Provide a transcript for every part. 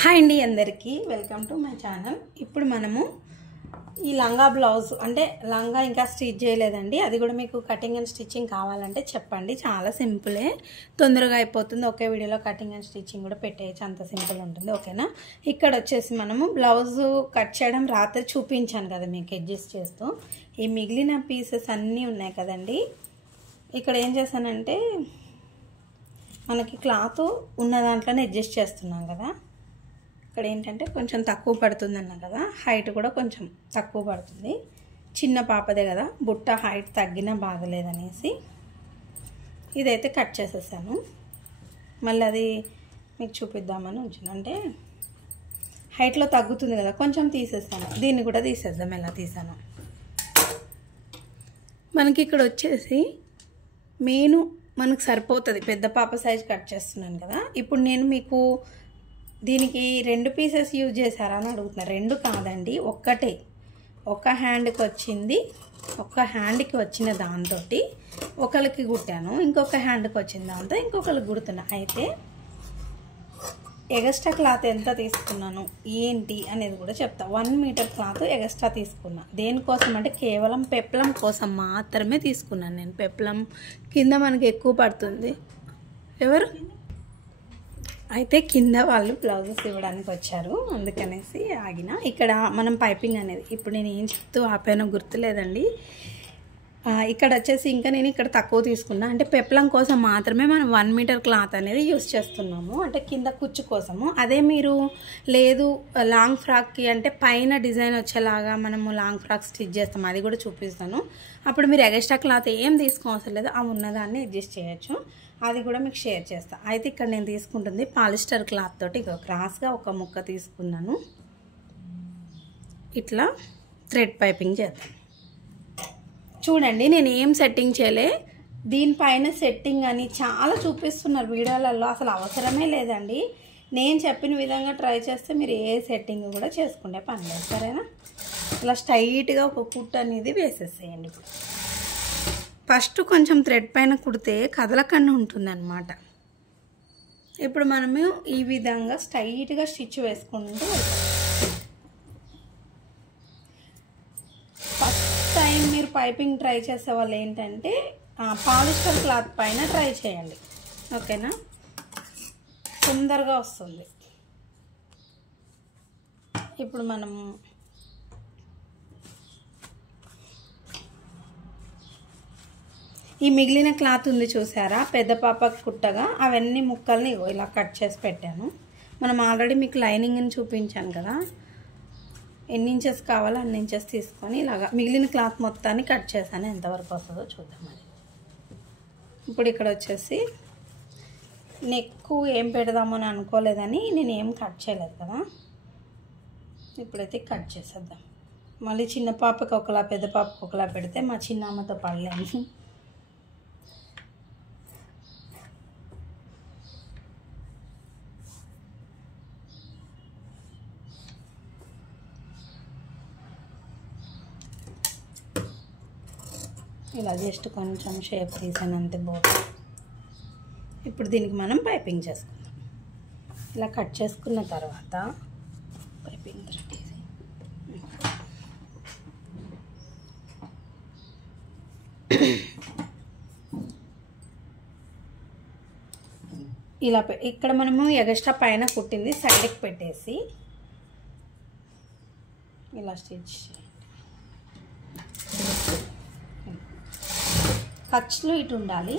Hi అండి అందరికీ welcome to my channel. ఇప్పుడు మనము ఈ లంగా బ్లౌజ్ అంటే లంగా ఇంకా స్టిచ్ చేయలేదండి, అది కూడా మీకు కటింగ్ అండ్ స్టిచ్చింగ్ కావాలంటే చెప్పండి. చాలా సింపులే, తొందరగా అయిపోతుంది. ఒకే వీడియోలో కటింగ్ అండ్ స్టిచ్చింగ్ కూడా పెట్టేయచ్చు, అంత సింపుల్ ఉంటుంది. ఓకేనా. ఇక్కడ వచ్చేసి మనము బ్లౌజు కట్ చేయడం రాత్రి చూపించాను కదా మీకు అడ్జస్ట్ చేస్తూ. ఈ మిగిలిన పీసెస్ అన్నీ ఉన్నాయి కదండి. ఇక్కడ ఏం చేశానంటే మనకి క్లాత్ ఉన్న దాంట్లోనే అడ్జస్ట్ చేస్తున్నాం కదా. ఇక్కడ ఏంటంటే కొంచెం తక్కువ పడుతుంది అన్నా కదా, హైట్ కూడా కొంచెం తక్కువ పడుతుంది. చిన్న పాపదే కదా, బుట్ట హైట్ తగ్గినా బాగలేదనేసి ఇదైతే కట్ చేసేసాను. మళ్ళీ అది మీకు చూపిద్దామని ఉంచాను. అంటే హైట్లో తగ్గుతుంది కదా, కొంచెం తీసేసాను. దీన్ని కూడా తీసేద్దాం. ఎలా తీసాను మనకి ఇక్కడ వచ్చేసి మనకు సరిపోతుంది. పెద్ద పాప సైజ్ కట్ చేస్తున్నాను కదా. ఇప్పుడు నేను మీకు దీనికి 2 పీసెస్ యూజ్ చేశారా అని అడుగుతున్నారు. 2 కాదండి, ఒక్కటే. ఒక హ్యాండ్కి వచ్చింది, ఒక హ్యాండ్కి వచ్చిన దాంతో ఒకరికి కుట్టాను, ఇంకొక హ్యాండ్కి వచ్చిన దాంతో ఇంకొకరికి కుడుతున్నా. అయితే ఎగస్ట్రా క్లాత్ ఎంత తీసుకున్నాను ఏంటి అనేది కూడా చెప్తా. 1 మీటర్ క్లాత్ ఎగస్ట్రా తీసుకున్నా. దేనికోసం అంటే కేవలం పెప్లం కోసం మాత్రమే తీసుకున్నాను నేను. పెప్లం కింద మనకి ఎక్కువ పడుతుంది. ఎవరు అయితే కింద వాళ్ళు బ్లౌజెస్ ఇవ్వడానికి వచ్చారు, అందుకనేసి ఆగిన. ఇక్కడ మనం పైపింగ్ అనేది ఇప్పుడు నేను ఏం చెప్తూ ఆపానో గుర్తులేదండి. ఇక్కడ వచ్చేసి ఇంకా నేను ఇక్కడ తక్కువ తీసుకున్నా. అంటే పెప్లం కోసం మాత్రమే మనం 1 మీటర్ క్లాత్ అనేది యూస్ చేస్తున్నాము, అంటే కింద కుచ్చు కోసము. అదే మీరు లేదు లాంగ్ ఫ్రాక్కి అంటే పైన డిజైన్ వచ్చేలాగా మనము లాంగ్ ఫ్రాక్ స్టిచ్ చేస్తాము, అది కూడా చూపిస్తాను. అప్పుడు మీరు ఎక్స్ట్రా క్లాత్ ఏం తీసుకోవసరం లేదు, ఆ ఉన్నదాన్ని అడ్జస్ట్ చేయొచ్చు. అది కూడా మీకు షేర్ చేస్తా. అయితే ఇక్కడ నేను తీసుకుంటుంది పాలిస్టర్ క్లాత్ తోటి క్రాస్గా ఒక ముక్క తీసుకున్నాను. ఇట్లా థ్రెడ్ పైపింగ్ చేద్దాం. చూడండి, నేను ఏం సెట్టింగ్ చేయలే. దీనిపైన సెట్టింగ్ అని చాలా చూపిస్తున్నారు వీడియోలలో, అసలు అవసరమే లేదండి. నేను చెప్పిన విధంగా ట్రై చేస్తే మీరు ఏ సెట్టింగ్ కూడా చేసుకునే పని లేదు, సరేనా. ఇలా స్ట్రైట్గా ఒక కుట్టు అనేది వేసేసేయండి. ఫస్ట్ కొంచెం థ్రెడ్ పైన కుడితే కదలకుండా ఉంటుందన్నమాట. ఇప్పుడు మనము ఈ విధంగా స్ట్రైట్గా స్టిచ్ వేసుకుంటూ ఫస్ట్ టైం మీరు పైపింగ్ ట్రై చేసే వాళ్ళు ఏంటంటే పాలిస్టర్ క్లాత్ పైన ట్రై చేయండి, ఓకేనా. తొందరగా వస్తుంది. ఇప్పుడు మనం ఈ మిగిలిన క్లాత్ ఉంది చూసారా, పెద్ద పాపకు కుట్టగా అవన్నీ ముక్కల్ని ఇలా కట్ చేసి పెట్టాను. మనం ఆల్రెడీ మీకు లైనింగ్ని చూపించాను కదా, ఎన్ని ఇంచెస్ కావాలో అన్ని ఇంచెస్ తీసుకొని ఇలాగా మిగిలిన క్లాత్ మొత్తాన్ని కట్ చేశాను. ఎంతవరకు వస్తుందో చూద్దాం. అది ఇప్పుడు ఇక్కడ వచ్చేసి నెక్కు ఏం పెడదామని అనుకోలేదని నేను ఏం కట్ చేయలేదు కదా. ఇప్పుడైతే కట్ చేసేద్దాం. మళ్ళీ చిన్న పాపకి ఒకలా పెద్ద పాపకి ఒకలా పెడితే మా చిన్నమ్మతో పడలేము. ఇలా జస్ట్ కొంచెం షేప్ తీసానంతే బోర్డు. ఇప్పుడు దీనికి మనం పైపింగ్ చేసుకుందాం. ఇలా కట్ చేసుకున్న తర్వాత పైపింగ్ తీసి ఇలా ఇక్కడ మనము ఎగస్ట్రా పైన కుట్టింది సైడ్కి పెట్టేసి ఇలా స్టిచ్ చేయండి. ఖర్చులు ఇటు ఉండాలి.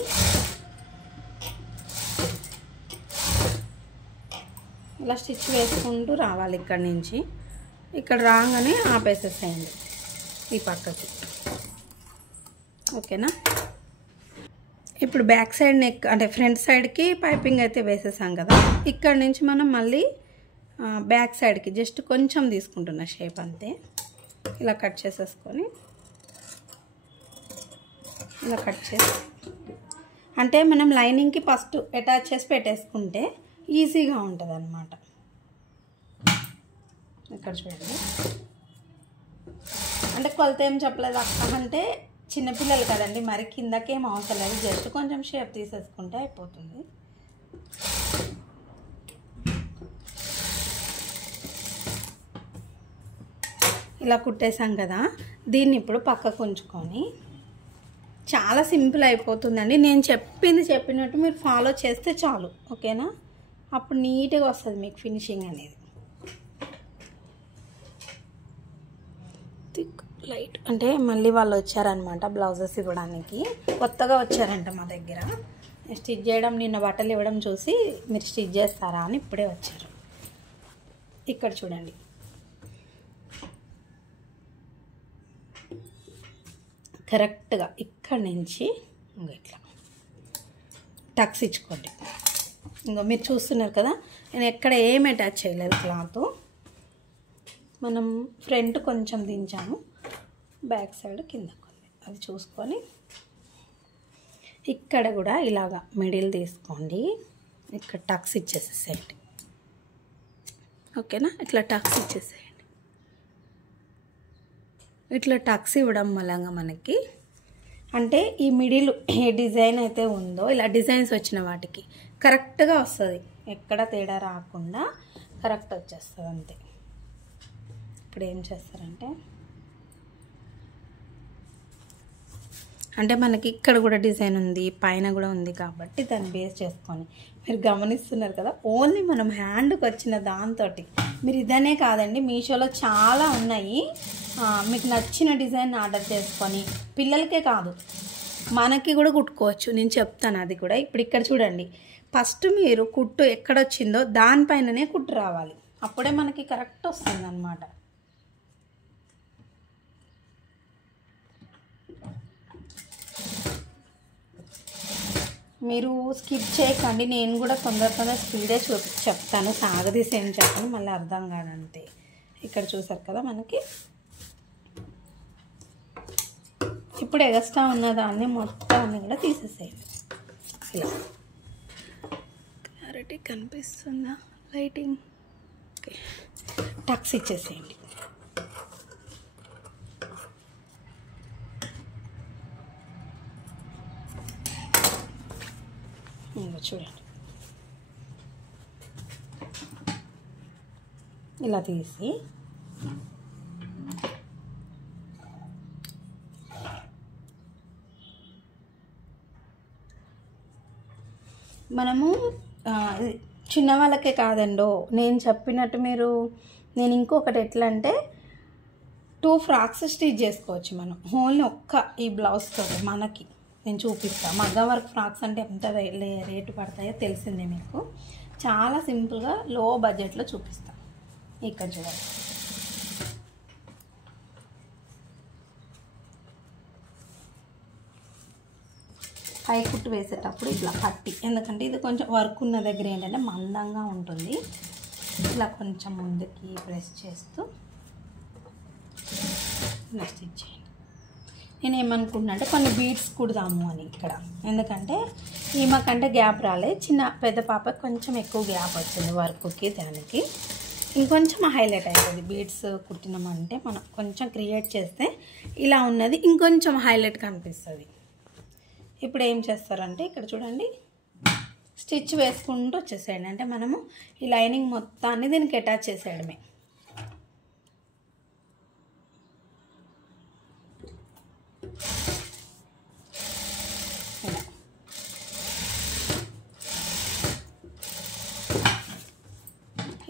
ఇలా స్టిచ్ వేసుకుంటూ రావాలి. ఇక్కడి నుంచి ఇక్కడ రాగానే ఆపేసేసేయండి ఈ పక్కకి, ఓకేనా. ఇప్పుడు బ్యాక్ సైడ్ నెక్ అంటే ఫ్రంట్ సైడ్కి పైపింగ్ అయితే వేసేసాం కదా. ఇక్కడ నుంచి మనం మళ్ళీ బ్యాక్ సైడ్కి జస్ట్ కొంచెం తీసుకుంటున్న షేప్ అంతే. ఇలా కట్ చేసేసుకొని ఇలా కట్ చేసి అంటే మనం లైనింగ్కి ఫస్ట్ అటాచ్ చేసి పెట్టేసుకుంటే ఈజీగా ఉంటుంది అన్నమాట. ఇక్కడ చూడండి, అంటే కొలత ఏం చెప్పలేదు అక్క అంటే చిన్నపిల్లలు కదండి, మరి కిందకేం అవసరం లేదు. జస్ట్ కొంచెం షేప్ తీసేసుకుంటే అయిపోతుంది. ఇలా కుట్టేసాం కదా, దీన్ని ఇప్పుడు పక్కకు ఉంచుకొని చాలా సింపుల్ అయిపోతుందండి. నేను చెప్పినట్టు మీరు ఫాలో చేస్తే చాలు, ఓకేనా? అప్పుడు నీట్గా వస్తుంది మీకు ఫినిషింగ్ అనేది. థిక్ లైట్ అంటే మళ్ళీ వాళ్ళు వచ్చారనమాట బ్లౌజెస్ ఇవ్వడానికి, కొత్తగా వచ్చారంట మా దగ్గర. స్టిచ్ చేయడం, నిన్న బట్టలు ఇవ్వడం చూసి మీరు స్టిచ్ చేస్తారా అని ఇప్పుడే వచ్చారు. ఇక్కడ చూడండి, కరెక్ట్గా ఇక్కడ నుంచి ఇట్లా టక్స్ ఇచ్చుకోండి. ఇంకో మీరు చూస్తున్నారు కదా, నేను ఎక్కడ ఏం అటాచ్ చేయలేదు క్లాత్. మనం ఫ్రంట్ కొంచెం దించాము, బ్యాక్ సైడ్ కిందకు ఉంది, అది చూసుకొని ఇక్కడ కూడా ఇలాగా మిడిల్ తీసుకోండి. ఇక్కడ టక్స్ ఇచ్చేసేసేయండి, ఓకేనా? ఇట్లా టక్స్ ఇచ్చేసేయండి. ఇట్లా టక్స్ ఇవ్వడం వల్ల మనకి అంటే ఈ మిడిల్ ఏ డిజైన్ అయితే ఉందో ఇలా డిజైన్స్ వచ్చిన వాటికి కరెక్ట్గా వస్తుంది, ఎక్కడ తేడా రాకుండా కరెక్ట్ వచ్చేస్తుంది అంతే. ఇప్పుడు ఏం చేస్తారంటే అంటే మనకి ఇక్కడ కూడా డిజైన్ ఉంది, పైన కూడా ఉంది కాబట్టి దాన్ని బేస్ చేసుకొని మీరు గమనిస్తున్నారు కదా, ఓన్లీ మనం హ్యాండ్కి వచ్చిన దాంతో మీరు ఇదనే కాదండి, మీషోలో చాలా ఉన్నాయి. మీకు నచ్చిన డిజైన్ ఆర్డర్ చేసుకొని పిల్లలకే కాదు మనకి కూడా కుట్టుకోవచ్చు, నేను చెప్తాను అది కూడా. ఇప్పుడు ఇక్కడ చూడండి, ఫస్ట్ మీరు కుట్టు ఎక్కడొచ్చిందో దానిపైననే కుట్టు రావాలి, అప్పుడే మనకి కరెక్ట్ వస్తుంది అన్నమాట. మీరు స్కిప్ చేయకండి, నేను కూడా తొందర స్పీడే చెప్తాను, సాగదీసి ఏం చెప్పను, మళ్ళీ అర్థం కాదంతే. ఇక్కడ చూసారు కదా మనకి, ఇప్పుడు ఎగస్ట్రా ఉన్నదాన్ని మొత్తాన్ని కూడా తీసేసేయండి. ఇలా క్లారిటీ కనిపిస్తుందా లైటింగ్? ఓకే, టక్స్ ఇచ్చేసేయండి. చూడండి, ఇలా తీసి మనము చిన్న వాళ్ళకే కాదండో, నేను చెప్పినట్టు నేను ఇంకొకటి ఎట్లా అంటే 2 ఫ్రాక్స్ స్టిచ్ చేసుకోవచ్చు మనం ఓన్లీ ఒక్క ఈ బ్లౌజ్తో. మనకి నేను చూపిస్తాను, మగ్గం వర్క్ ఫ్రాక్స్ అంటే ఎంత రేటు పడతాయో తెలిసిందే మీకు. చాలా సింపుల్గా లో బడ్జెట్లో చూపిస్తాను. ఇక్కడ చూడండి, పై కుట్టు వేసేటప్పుడు ఇట్లా పట్టి, ఎందుకంటే ఇది కొంచెం వర్క్ ఉన్న దగ్గర ఏంటంటే మందంగా ఉంటుంది. ఇలా కొంచెం ముందుకి ప్రెస్ చేస్తూ ఇలా స్టిచ్ చేయండి. నేను ఏమనుకుంటున్నా అంటే కొన్ని బీడ్స్ కుడదాము అని ఇక్కడ, ఎందుకంటే ఈమెకంటే గ్యాప్ రాలే, పెద్ద పాపకి కొంచెం ఎక్కువ గ్యాప్ వచ్చింది వర్క్కి, దానికి ఇంకొంచెం హైలైట్ అవుతుంది. బీడ్స్ కుట్టినామంటే మనం కొంచెం క్రియేట్ చేస్తే ఇలా ఉన్నది ఇంకొంచెం హైలైట్ కనిపిస్తుంది. ఇప్పుడు ఏం చేస్తారంటే ఇక్కడ చూడండి, స్టిచ్ వేసుకుంటూ వచ్చేసేయండి. అంటే మనము ఈ లైనింగ్ మొత్తాన్ని దీనికి అటాచ్ చేసేయడమే.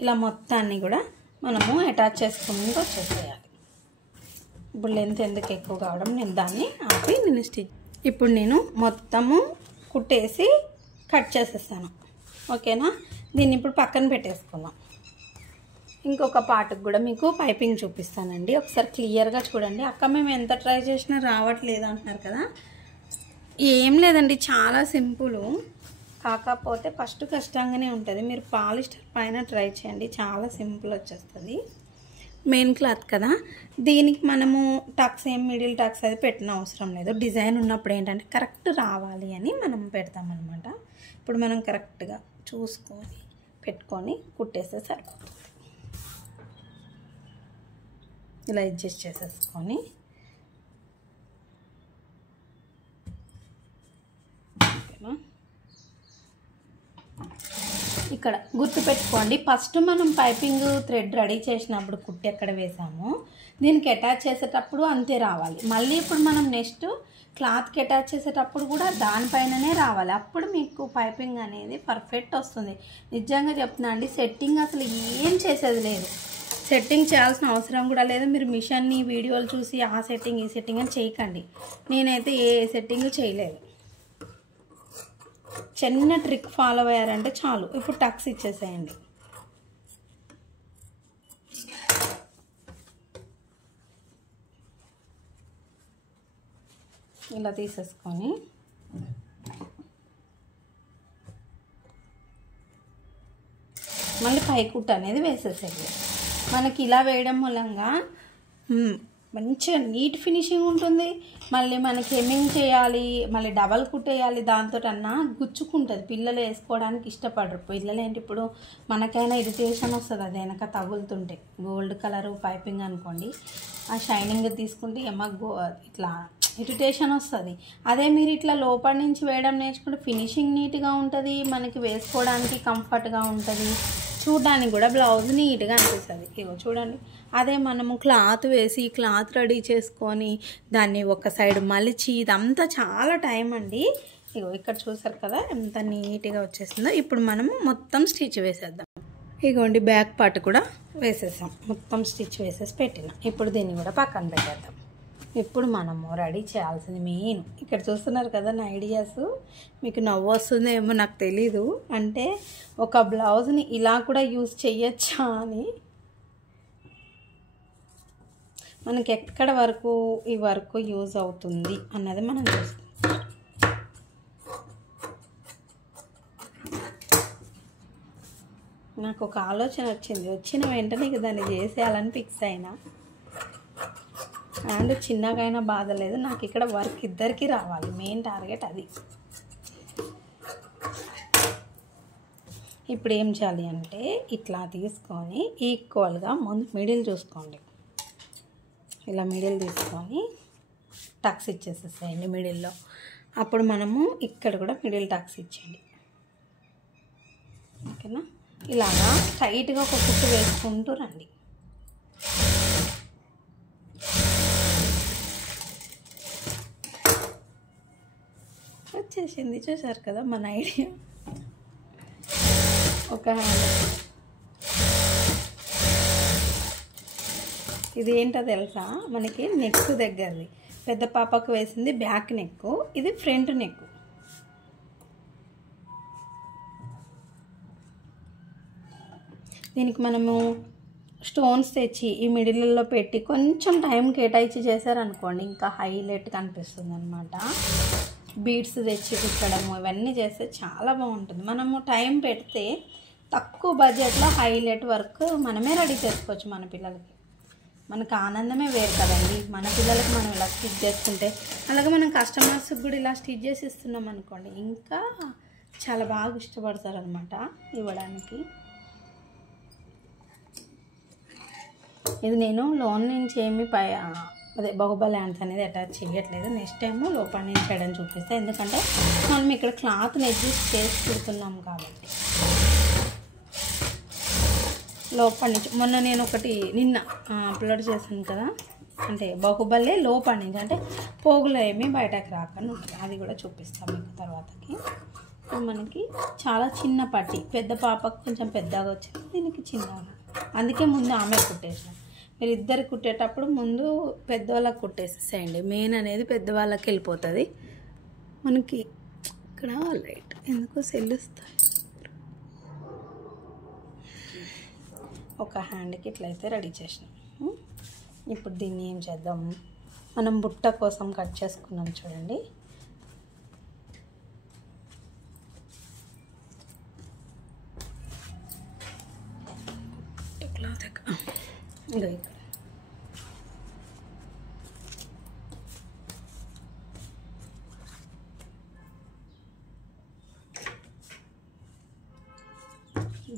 ఇలా మొత్తాన్ని కూడా మనము అటాచ్ చేసుకుంటూ వచ్చేసేయాలి. ఇప్పుడు లెంత్ ఎందుకు ఎక్కువ కావడం, నేను దాన్ని ఆపి స్టిచ్. ఇప్పుడు నేను మొత్తము కుట్టేసి కట్ చేసేస్తాను, ఓకేనా? దీన్ని ఇప్పుడు పక్కన పెట్టేసుకుందాం. ఇంకొక పార్ట్కి కూడా మీకు పైపింగ్ చూపిస్తానండి, ఒకసారి క్లియర్గా చూడండి. అక్క మేము ఎంత ట్రై చేసినా రావట్లేదు అంటున్నారు కదా, ఏం లేదండి, చాలా సింపుల్. కాకపోతే ఫస్ట్ కష్టంగానే ఉంటుంది. మీరు పాలిస్టర్ పైన ట్రై చేయండి, చాలా సింపుల్ వచ్చేస్తుంది. మెయిన్ క్లాత్ కదా, దీనికి మనము టక్స్ మిడిల్ టక్స్ అది పెట్టిన అవసరం లేదు. డిజైన్ ఉన్నప్పుడు ఏంటంటే కరెక్ట్ రావాలి అని మనం పెడతామన్నమాట. ఇప్పుడు మనం కరెక్ట్గా చూసుకొని పెట్టుకొని కుట్టేస్తే సరిపోతుంది. ఇలా అడ్జస్ట్ చేసేసుకొని ఇక్కడ గుర్తుపెట్టుకోండి, ఫస్ట్ మనం పైపింగ్ థ్రెడ్ రెడీ చేసినప్పుడు కుట్టి ఎక్కడ వేసామో దీనికి అటాచ్ చేసేటప్పుడు అంతే రావాలి. మళ్ళీ ఇప్పుడు మనం నెక్స్ట్ క్లాత్కి అటాచ్ చేసేటప్పుడు కూడా దానిపైననే రావాలి. అప్పుడు మీకు పైపింగ్ అనేది పర్ఫెక్ట్ వస్తుంది. నిజంగా చెప్తున్నా అండి, సెట్టింగ్ అసలు ఏం చేసేది లేదు, సెట్టింగ్ చేయాల్సిన అవసరం కూడా లేదు. మీరు మిషన్ని వీడియోలు చూసి ఆ సెట్టింగ్ ఈ సెట్టింగ్ అని చేయకండి. నేనైతే ఏ సెట్టింగ్ చేయలేదు. చిన్న ట్రిక్ ఫాలో అయ్యారంటే చాలు. ఇప్పుడు టక్స్ ఇచ్చేసేయండి. ఇలా తీసేసుకొని మళ్ళీ పైకుట్టు అనేది వేసేసేది. మనకి ఇలా వేయడం మూలంగా మంచిగా నీట్ ఫినిషింగ్ ఉంటుంది. మళ్ళీ మనకి హెమ్మింగ్ చేయాలి, మళ్ళీ డబల్ కుట్టేయాలి, దాంతో అన్నా గుచ్చుకుంటుంది. పిల్లలు వేసుకోవడానికి ఇష్టపడరు. పిల్లలు ఏంటి ఇప్పుడు మనకైనా ఇరిటేషన్ వస్తుంది అది వెనక తగులుతుంటే. గోల్డ్ కలరు పైపింగ్ అనుకోండి, ఆ షైనింగ్ తీసుకుంటే ఇట్లా ఇరిటేషన్ వస్తుంది. అదే మీరు ఇట్లా లోపల నుంచి వేయడం నేర్చుకుంటే ఫినిషింగ్ నీట్గా ఉంటుంది, మనకి వేసుకోవడానికి కంఫర్ట్గా ఉంటుంది, చూడడానికి కూడా బ్లౌజ్ నీట్గా అనిపిస్తుంది. ఇగో చూడండి, అదే మనము క్లాత్ వేసి క్లాత్ రెడీ చేసుకొని దాన్ని ఒక సైడ్ మలిచి ఇదంతా చాలా టైం అండి. ఇగో ఇక్కడ చూసారు కదా ఎంత నీట్గా వచ్చేసిందో. ఇప్పుడు మనము మొత్తం స్టిచ్ వేసేద్దాం. ఇగోండి బ్యాక్ పార్ట్ కూడా వేసేసాం, మొత్తం స్టిచ్ వేసేసి పెట్టిన. ఇప్పుడు దీన్ని కూడా పక్కన పెట్టేద్దాం. ఇప్పుడు మనము రెడీ చేయాల్సింది మెయిన్. ఇక్కడ చూస్తున్నారు కదా నా ఐడియాస్. మీకు నవ్వు వస్తుందేమో నాకు తెలీదు, అంటే ఒక బ్లౌజ్ని ఇలా కూడా యూజ్ చేయొచ్చా అని. మనకి ఎక్కడ వరకు ఈ వర్క్ యూజ్ అవుతుంది అన్నది మనం చూస్తాం. నాకు ఒక ఆలోచన వచ్చింది, వచ్చిన వెంటనే దాన్ని చేసేయాలని ఫిక్స్ అయినా. అండ్ చిన్నగైనా బాధ లేదు, నాకు ఇక్కడ వర్క్ ఇద్దరికి రావాలి, మెయిన్ టార్గెట్ అది. ఇప్పుడు ఏం చేయాలి అంటే ఇట్లా తీసుకొని ఈక్వల్గా ముందు మిడిల్ చూసుకోండి. ఇలా మిడిల్ తీసుకొని టక్స్ ఇచ్చేసేసేయండి మిడిల్లో. అప్పుడు మనము ఇక్కడ కూడా మిడిల్ టక్స్ ఇచ్చేయండి, ఓకేనా. ఇలాగా టైట్గా ఒక కుట్టు వేసుకుంటూ రండి. వచ్చేసింది, చూసారు కదా మన ఐడియా. ఒక హ్యాండ్ ఇది ఏంటో తెలుసా, మనకి నెక్ దగ్గరది పెద్ద పాపకు వేసింది బ్యాక్ నెక్, ఇది ఫ్రంట్ నెక్. దీనికి మనము స్టోన్స్ తెచ్చి ఈ మిడిల్లో పెట్టి కొంచెం టైం కేటాయించి చేశారనుకోండి, ఇంకా హైలైట్ కనిపిస్తుంది అనమాట. బీడ్స్ తెచ్చి కుట్టడము ఇవన్నీ చేస్తే చాలా బాగుంటుంది. మనము టైం పెడితే తక్కువ బడ్జెట్లో హైలైట్ వర్క్ మనమే రెడీ చేసుకోవచ్చు మన పిల్లలకి. మనకు ఆనందమే వేరు కదండి. మన పిల్లలకి మనం ఇలా స్టిచ్ చేసుకుంటే, అలాగే మనం కస్టమర్స్కి కూడా ఇలా స్టిచ్ చేసి ఇస్తున్నాం అనుకోండి, ఇంకా చాలా బాగా ఇష్టపడతారు అనమాట ఇవ్వడానికి. ఇది నేను లోన్ నుంచి ఏమి అదే బాహుబలి హ్యాండ్స్ అనేది అటాచ్ చేయట్లేదు. నెక్స్ట్ టైము లోపల నుంచి చేయడం చూపిస్తాను, ఎందుకంటే మనం ఇక్కడ క్లాత్ని అడ్జస్ట్ చేసి కుడుతున్నాం కాబట్టి. లోపల నుంచి మొన్న నేను ఒకటి నిన్న అప్లోడ్ చేశాను కదా, అంటే బాహుబలే లోపల నుంచి, అంటే పోగులో ఏమీ బయటకు రాకుండా ఉంటుంది, అది కూడా చూపిస్తాం మీకు తర్వాతకి. ఇప్పుడు మనకి చాలా చిన్న పట్టి, పెద్ద పాపకు కొంచెం పెద్దగా వచ్చింది, దీనికి చిన్నగా, అందుకే ముందు ఆమె కుట్టేసాను. మీరు ఇద్దరు కుట్టేటప్పుడు ముందు పెద్దవాళ్ళకి కుట్టేసేసేయండి, మెయిన్ అనేది పెద్దవాళ్ళకి వెళ్ళిపోతుంది. మనకి ఇక్కడ లైట్ ఎందుకో సెల్లుస్తాయి. ఒక హ్యాండ్కి ఇట్లయితే రెడీ చేసినాం. ఇప్పుడు దీన్ని ఏం చేద్దాం, మనం బుట్ట కోసం కట్ చేసుకున్నాం చూడండి. ఇగో ఇక్కడ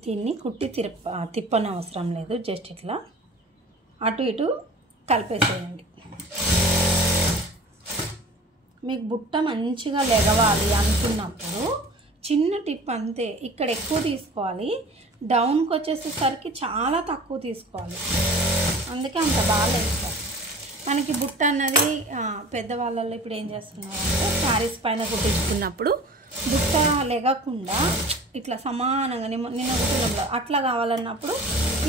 దీన్ని కుట్టి తిప్పని అవసరం లేదు, జస్ట్ ఇట్లా అటు ఇటు కలిపేసేయండి. మీకు బుట్ట మంచిగా లెగవాలి అనుకున్నప్పుడు చిన్న టిప్ అంతే, ఇక్కడ ఎక్కువ తీసుకోవాలి, డౌన్కి వచ్చేసేసరికి చాలా తక్కువ తీసుకోవాలి. అందుకే అంత బాగా లేస్తారు. మనకి బుట్ట అన్నది పెద్దవాళ్ళల్లో ఇప్పుడు ఏం చేస్తున్నారు అంటే శారీస్ పైన కుట్టించుకున్నప్పుడు బుట్ట లెగకుండా ఇట్లా సమానంగా నిన్న కుట్టినప్పుడు అట్లా కావాలన్నప్పుడు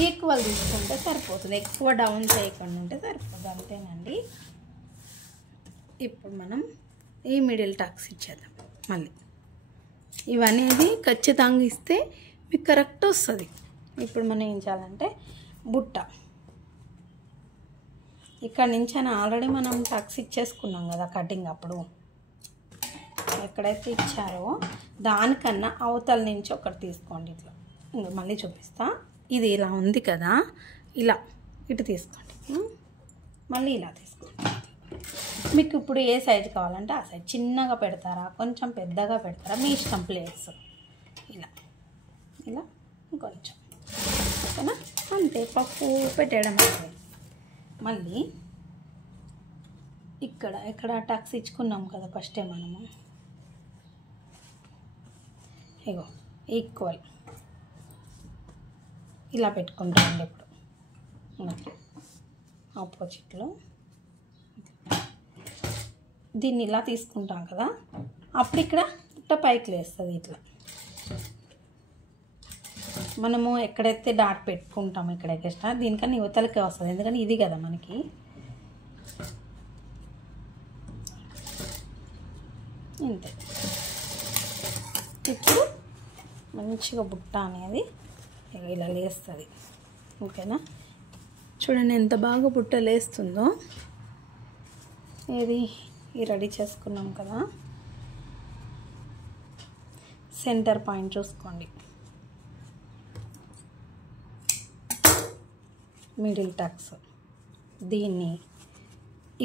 ఈక్వల్ తీసుకుంటే సరిపోతుంది, ఎక్కువ డౌన్ చేయకుండా ఉంటే సరిపోతుంది, అంతేనండి. ఇప్పుడు మనం ఈ మిడిల్ టక్స్ ఇచ్చేద్దాం. మళ్ళీ ఇవనేది ఖచ్చితంగా ఇస్తే మీకు కరెక్ట్ వస్తుంది. ఇప్పుడు మనం ఏం చేయాలంటే బుట్ట ఇక్కడ నుంచి అని ఆల్రెడీ మనం టక్స్ ఇచ్చేసుకున్నాం కదా కటింగ్ అప్పుడు, ఎక్కడైతే ఇచ్చారో దానికన్నా అవతల నుంచి ఒకటి తీసుకోండి. ఇట్లా మళ్ళీ చూపిస్తా. ఇది ఇలా ఉంది కదా, ఇలా ఇటు తీసుకోండి, మళ్ళీ ఇలా తీసుకోండి. మీకు ఇప్పుడు ఏ సైజు కావాలంటే ఆ సైజ్, చిన్నగా పెడతారా కొంచెం పెద్దగా పెడతారా మీ ఇష్టం. ప్లేట్స్ ఇలా ఇలా ఇంకొంచెం, ఓకేనా? అంతే, పప్పు పెట్టేయడం అవుతుంది. మళ్ళీ ఇక్కడ టక్స్ ఇచ్చుకున్నాం కదా ఫస్టే మనము, ఇగో ఈక్వల్ ఇలా పెట్టుకుంటామండి. ఇప్పుడు ఆపోజిట్లో దీన్ని ఇలా తీసుకుంటాం కదా, అప్పుడు ఇక్కడ ఇట్లా పైకి లేస్తుంది. ఇట్లా మనము ఎక్కడైతే డాట్ పెట్టుకుంటాము ఇక్కడ ఎక్స్ట్రా, దీనికన్నా యువతలకే వస్తుంది, ఎందుకంటే ఇది కదా మనకి. ఇంతే. ఇప్పుడు మంచిగా బుట్ట అనేది ఇలా లేస్తుంది, ఓకేనా? చూడండి ఎంత బాగా బుట్ట లేస్తుందో. ఇది రెడీ చేసుకున్నాం కదా, సెంటర్ పాయింట్ చూసుకోండి, మిడిల్ టక్స్. దీన్ని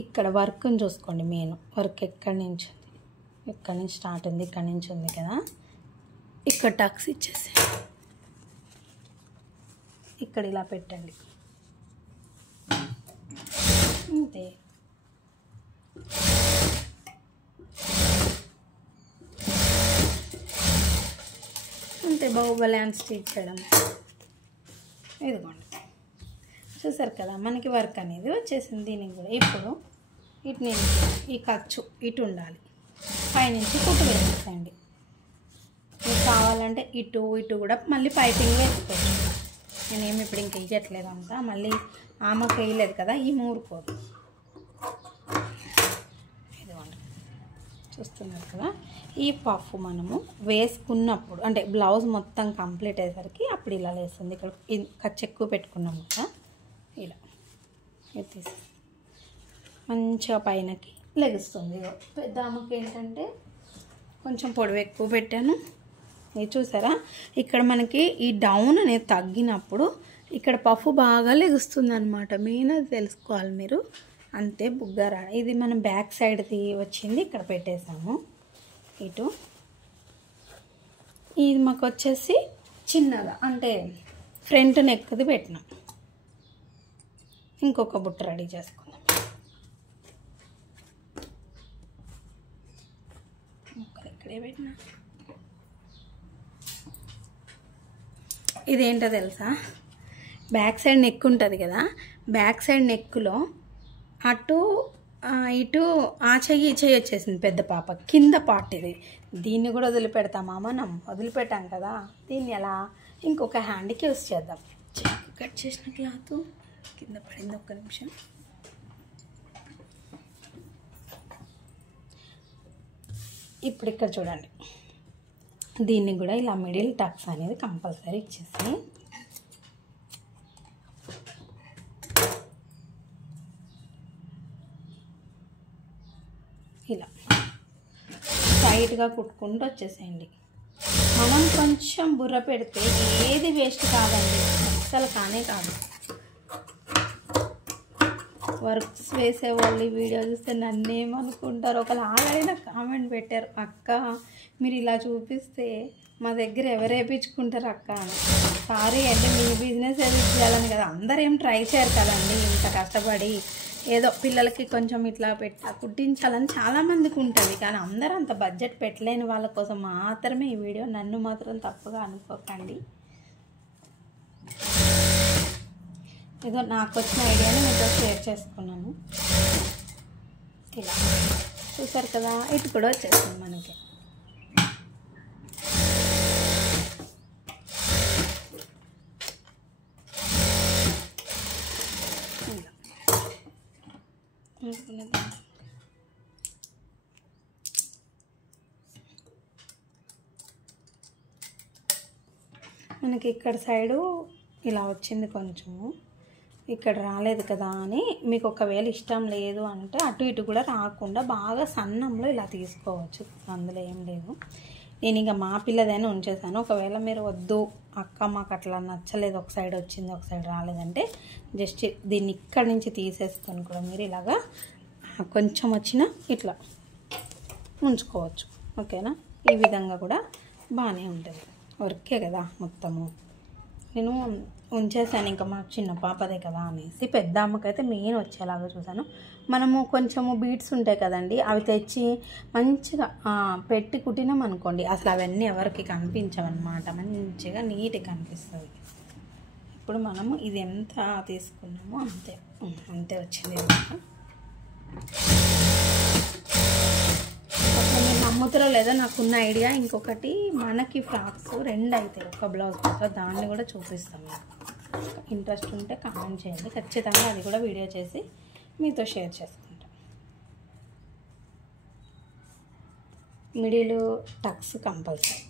ఇక్కడ వర్క్ని చూసుకోండి, మెయిన్ వర్క్ ఎక్కడి నుంచి ఉంది, ఎక్కడి నుంచి స్టార్ట్ ఉంది, ఇక్కడి నుంచి ఉంది కదా, ఇక్కడ టక్స్ ఇచ్చేసి ఇక్కడ ఇలా పెట్టండి, అంతే. అంతే, బాహుబలి అని స్టిచ్ చేయడం. ఇదిగోండి, చూసారు కదా మనకి వర్క్ అనేది వచ్చేసింది. దీనికి కూడా ఇప్పుడు ఇటు నుంచి ఈ ఖర్చు ఇటు ఉండాలి, పైనుంచి కుట్టు వేసేసేయండి. మీకు కావాలంటే ఇటు కూడా మళ్ళీ పైపింగ్ వేసుకోవచ్చు. నేనేమి ఇప్పుడు ఇంక వేయట్లేదు అంతా, మళ్ళీ ఆమెకు వేయలేదు కదా, ఈ మూరుకోదు. ఇదిగోండి, చూస్తున్నారు కదా. ఈ పఫ్ మనము వేసుకున్నప్పుడు అంటే బ్లౌజ్ మొత్తం కంప్లీట్ అయ్యేసరికి అప్పుడు ఇలా లేస్తుంది. ఇక్కడ ఖర్చు ఎక్కువ పెట్టుకున్నాం కదా, ఇలా ఇది తీసి మంచిగా పైనకి లెగుస్తుంది. పెద్ద ఆమెకి ఏంటంటే కొంచెం పొడవు ఎక్కువ పెట్టాను. ఇది చూసారా, ఇక్కడ మనకి ఈ డౌన్ అనేది తగ్గినప్పుడు ఇక్కడ పఫ్ బాగా లెగుస్తుంది అనమాట. మెయిన్ అది తెలుసుకోవాలి మీరు. అంతే, బుగ్గర ఇది మనం బ్యాక్ సైడ్ది వచ్చింది, ఇక్కడ పెట్టేసాము. ఇటు ఇది మాకు వచ్చేసి చిన్నగా అంటే ఫ్రంట్ నెక్ది పెట్టినాం. ఇంకొక బుట్ట రెడీ చేసుకుందాం. ఇక్కడే పెట్టినా. ఇదేంటో తెలుసా, బ్యాక్ సైడ్ నెక్ ఉంటుంది కదా, బ్యాక్ సైడ్ నెక్లో అటు ఇటు ఆ చెయ్యి వచ్చేసింది పెద్ద పాప, కింద పార్ట్ ఇది. దీన్ని కూడా వదిలిపెడతామా మనం? వదిలిపెట్టాం కదా, దీన్ని ఎలా ఇంకొక హ్యాండ్కి యూస్ చేద్దాం. కట్ చేసిన క్లాత్ కింద పడింది, ఒక్క నిమిషం. ఇప్పుడు ఇక్కడ చూడండి, దీన్ని కూడా ఇలా మిడిల్ టక్స్ అనేది కంపల్సరీ ఇచ్చేసి ఇలా టైట్గా కుట్టుకుంటూ వచ్చేసేయండి. మనం కొంచెం బుర్ర పెడితే ఏది వేస్ట్ కాదండి, అస్సలు కానే కాదు. వర్క్స్ వేసే వాళ్ళు వీడియో చూస్తే నన్ను ఏమనుకుంటారు. ఒకళ్ళు ఆల్రెడీ నాకు కామెంట్ పెట్టారు, అక్క మీరు ఇలా చూపిస్తే మా దగ్గర ఎవరు వేయించుకుంటారు అక్క అని. సారీ అంటే మీ బిజినెస్ ఏది చేయాలని కదా, అందరూ ఏం ట్రై చేయరు కదండి. ఇంత కష్టపడి ఏదో పిల్లలకి కొంచెం ఇట్లా కుట్టించాలని చాలామందికి ఉంటుంది, కానీ అందరూ అంత బడ్జెట్ పెట్టలేని వాళ్ళ కోసం మాత్రమే ఈ వీడియో. నన్ను మాత్రం తప్పుగా అనుకోకండి. ఏదో నాకు వచ్చిన ఐడియాని మీతో షేర్ చేసుకున్నాను. ఇలా చూసారు కదా, ఇటు కూడా వచ్చేసింది మనకి. మనకి ఇక్కడ సైడు ఇలా వచ్చింది కొంచెము, ఇక్కడ రాలేదు కదా అని మీకు ఒకవేళ ఇష్టం లేదు అంటే అటు ఇటు కూడా రాకుండా బాగా సన్నంలో ఇలా తీసుకోవచ్చు, అందులో ఏం లేదు. నేను ఇంకా మా పిల్లదైనా ఉంచేసాను. ఒకవేళ మీరు వద్దు అక్క మాకు అట్లా నచ్చలేదు, ఒక సైడ్ వచ్చింది ఒక సైడ్ రాలేదంటే జస్ట్ దీన్ని ఇక్కడి నుంచి తీసేసుకొని కూడా మీరు ఇలాగా కొంచెం వచ్చినా ఇట్లా ఉంచుకోవచ్చు. ఓకేనా, ఈ విధంగా కూడా బాగానే ఉంటుంది. వర్కే కదా మొత్తము. నేను ఉంచేసాను ఇంకా మా చిన్న పాపదే కదా అనేసి. పెద్ద అమ్మకైతే మెయిన్ వచ్చేలాగా చూసాను. మనము కొంచెము బీట్స్ ఉంటాయి కదండి, అవి తెచ్చి మంచిగా పెట్టి కుట్టినాం అనుకోండి, అసలు అవన్నీ ఎవరికి కనిపించవన్నమాట, మంచిగా నీట్గా కనిపిస్తుంది. ఇప్పుడు మనము ఇది ఎంత తీసుకున్నామో అంతే అంతే వచ్చింది అన్నమాట. అసలు మీరు నమ్ముతారో లేదో నాకున్న ఐడియా ఇంకొకటి, మనకి ఫ్రాక్స్ 2 అవుతాయి ఒక బ్లౌజ్ కోసం, దాన్ని కూడా చూపిస్తాం. మీకు ఇంట్రెస్ట్ ఉంటే కామెంట్ చేయండి, ఖచ్చితంగా అది కూడా వీడియో చేసి మీతో షేర్ చేసుకుంటాం. Middle tucks compulsory.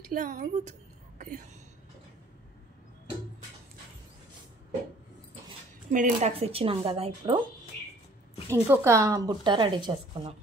ఇట్లా ఆగుతుంది. ఓకే, మిడిల్ టక్స్ ఇచ్చినాం కదా, ఇప్పుడు ఇంకొక బుట్ట రెడీ చేసుకుందాం.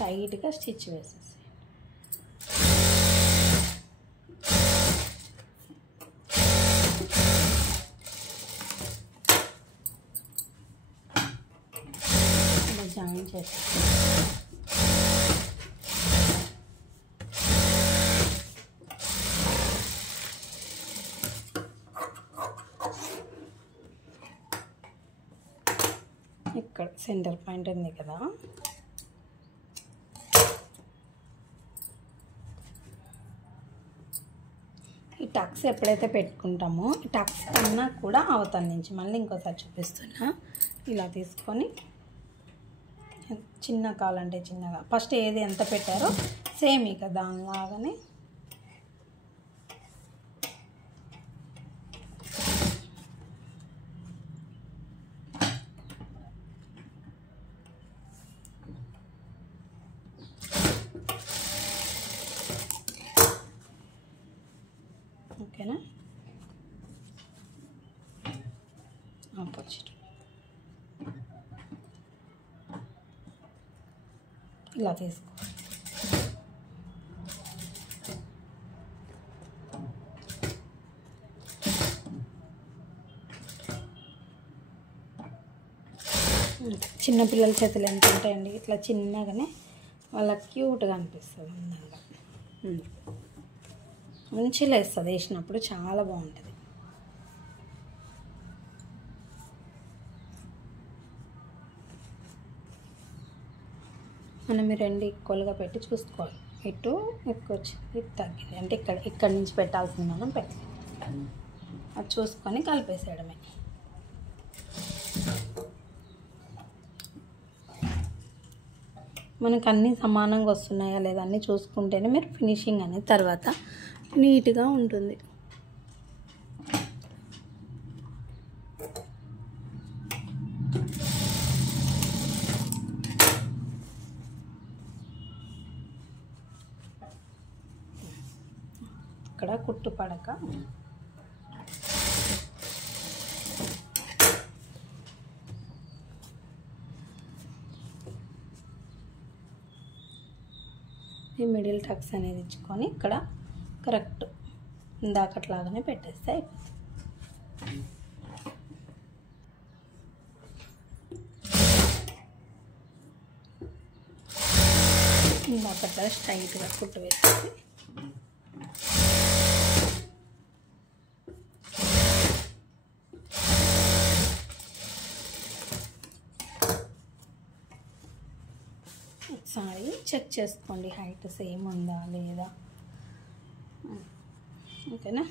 టైట్గా స్టిచ్ వేసేసి జాయిన్ చేసి ఇక్కడ సెంటర్ పాయింట్ ఉంది కదా, ఈ టక్స్ ఎప్పుడైతే పెట్టుకుంటామో ఈ టక్స్ కన్నా కూడా అవతల నుంచి మళ్ళీ ఇంకోసారి చూపిస్తున్నా, ఇలా తీసుకొని చిన్న కావాలంటే చిన్నగా ఫస్ట్ ఏది ఎంత పెట్టారో సేమ్ ఇక దానిలాగానే ఓకేనా. ఆపోజిట్ ఇలా తీసుకో. చిన్నపిల్లల చేతులు ఎంత ఉంటాయండి, ఇట్లా చిన్నగానే వాళ్ళకి క్యూట్గా అనిపిస్తుంది, అందంగా మంచిగా వేస్తుంది, వేసినప్పుడు చాలా బాగుంటుంది. మనం ఈ 2 ఈక్వల్గా పెట్టి చూసుకోవాలి. ఇటు ఎక్కువ వచ్చింది, ఇటు తగ్గింది అంటే ఇక్కడి నుంచి పెట్టాల్సింది మనం పెట్టాలి, అది చూసుకొని కలిపేసేయడమే. మనకు అన్నీ సమానంగా వస్తున్నాయా లేదా అన్నీ చూసుకుంటేనే మీరు ఫినిషింగ్ అనేది తర్వాత నీట్గా ఉంటుంది. ఇక్కడ కుట్టు పడక ఈ మిడిల్ టక్స్ అనేది ఇచ్చుకొని ఇక్కడ కరెక్ట్ ఇందాకట్లాగానే పెట్టేస్తే అయిపోతుంది. కింద పట్ల స్ట్రైట్గా కుట్టు వేసేసి ఒకసారి చెక్ చేసుకోండి హైట్ సేమ్ ఉందా లేదా. ఓకేనా.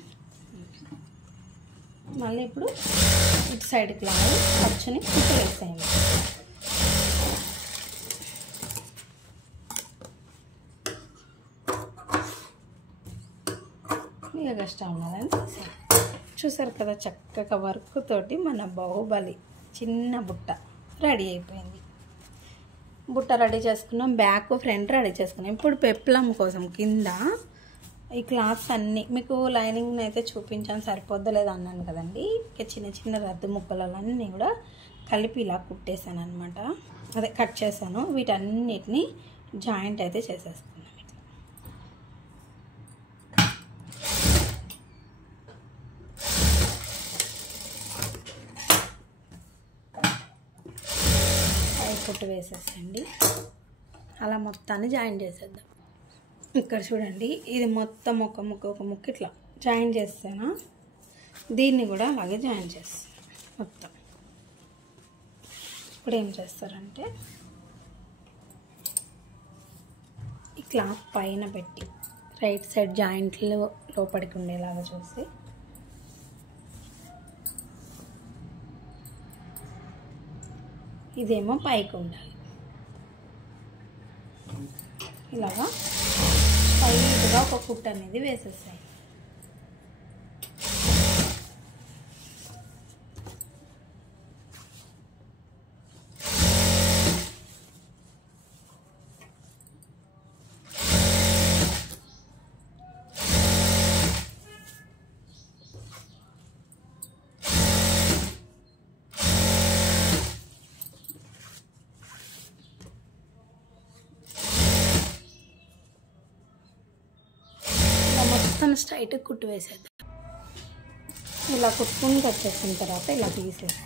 మళ్ళీ ఇప్పుడు ఇటు సైడ్కి లాగి ఖర్చుని కుట్టు వేసేయండి. ఎగస్ట్రా ఉన్నదని చూసారు కదా, చక్కగా వర్క్ తోటి మన బాహుబలి చిన్న బుట్ట రెడీ అయిపోయింది. బుట్ట రెడీ చేసుకున్నాం, బ్యాక్ ఫ్రంట్ రెడీ చేసుకున్నాం. ఇప్పుడు పెప్లం కోసం కింద ఈ క్లాత్స్ అన్నీ మీకు లైనింగ్ అయితే చూపించాను, సరిపోద్దలేదు అన్నాను కదండి. ఇక చిన్న చిన్న రద్దు ముక్కలన్నీ కూడా కలిపి ఇలా కుట్టేశాను అనమాట. అదే కట్ చేశాను. వీటన్నిటిని జాయింట్ అయితే చేసేసుకున్నాం. కుట్టు వేసేసండి. అలా మొత్తాన్ని జాయిన్ చేసేద్దాం. ఇక్కడ చూడండి, ఇది మొత్తం ఒక ముక్క ఇట్లా జాయిన్ చేస్తాను. దీన్ని కూడా అలాగే జాయిన్ చేస్తాను మొత్తం. ఇప్పుడు ఏం చేస్తారంటే ఈ క్లాత్ పైన పెట్టి రైట్ సైడ్ జాయింట్లో లోపలికి ఉండేలాగా చూసి ఇదేమో పైకి ఉండాలి. ఇలాగా స్ట్రైట్గా ఒక కుట్టు అనేది వేసేసాయి. స్ట్రైట్ కుట్టు వేసేద్దాం. ఇలా కుట్టుకుని వచ్చేసిన తర్వాత ఇలా తీసేసి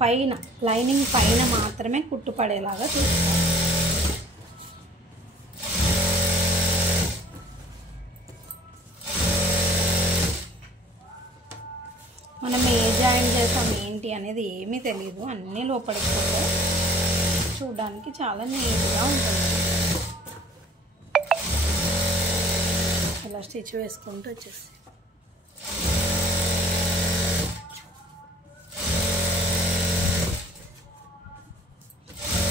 పైన లైనింగ్ పైన మాత్రమే కుట్టు పడేలాగా చూస్తాం. మనం ఏ జాయిన్ చేస్తాం ఏంటి అనేది ఏమీ తెలియదు, అన్నీ లోపలికి పోతాయి. చూడడానికి చాలా నీట్గా ఉంటుంది. ఇలా స్టిచ్ వేసుకుంటూ వచ్చేసి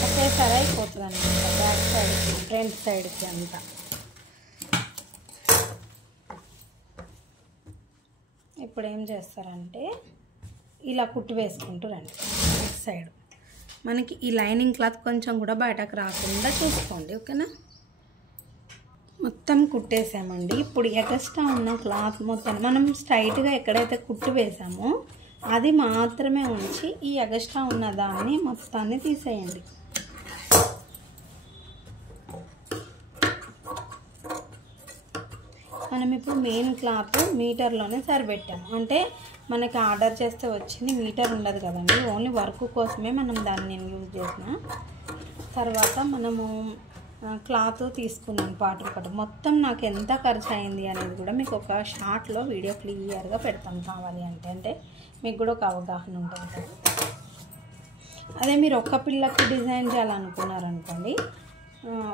ఒకేసారి అయిపోతుంది అన్నమాట. బ్యాక్ సైడ్కి ఫ్రంట్ సైడ్కి అంతా. ఇప్పుడు ఏం చేస్తారంటే ఇలా కుట్టు వేసుకుంటూ రండి. ఇటు సైడ్ మనకి ఈ లైనింగ్ క్లాత్ కొంచెం కూడా బయటకు రాకుండా చూసుకోండి. ఓకేనా. మొత్తం కుట్టేసామండి. ఇప్పుడు ఎక్స్ట్రా ఉన్న క్లాత్ మొత్తం మనం స్ట్రైట్గా ఎక్కడైతే కుట్టు వేసామో అది మాత్రమే ఉంచి ఈ ఎక్స్ట్రా ఉన్న దాన్ని మొత్తాన్ని తీసేయండి. మనం ఇప్పుడు మెయిన్ క్లాత్ మీటర్లోనే సరిపెట్టాము. అంటే మనకి ఆర్డర్ చేస్తే వచ్చింది మీటర్ ఉండదు కదండి, ఓన్లీ వర్క్ కోసమే మనం దాన్ని నేను యూజ్ చేసిన. తర్వాత మనము క్లాత్ తీసుకున్నాను పాటు మొత్తం నాకు ఎంత ఖర్చు అయింది అనేది కూడా మీకు ఒక షార్ట్లో వీడియో క్లియర్గా పెడతాం కావాలి అంటే మీకు కూడా ఒక అవగాహన ఉంటుంది కదా. అదే మీరు ఒక్క పిల్లకి డిజైన్ చేయాలనుకున్నారనుకోండి,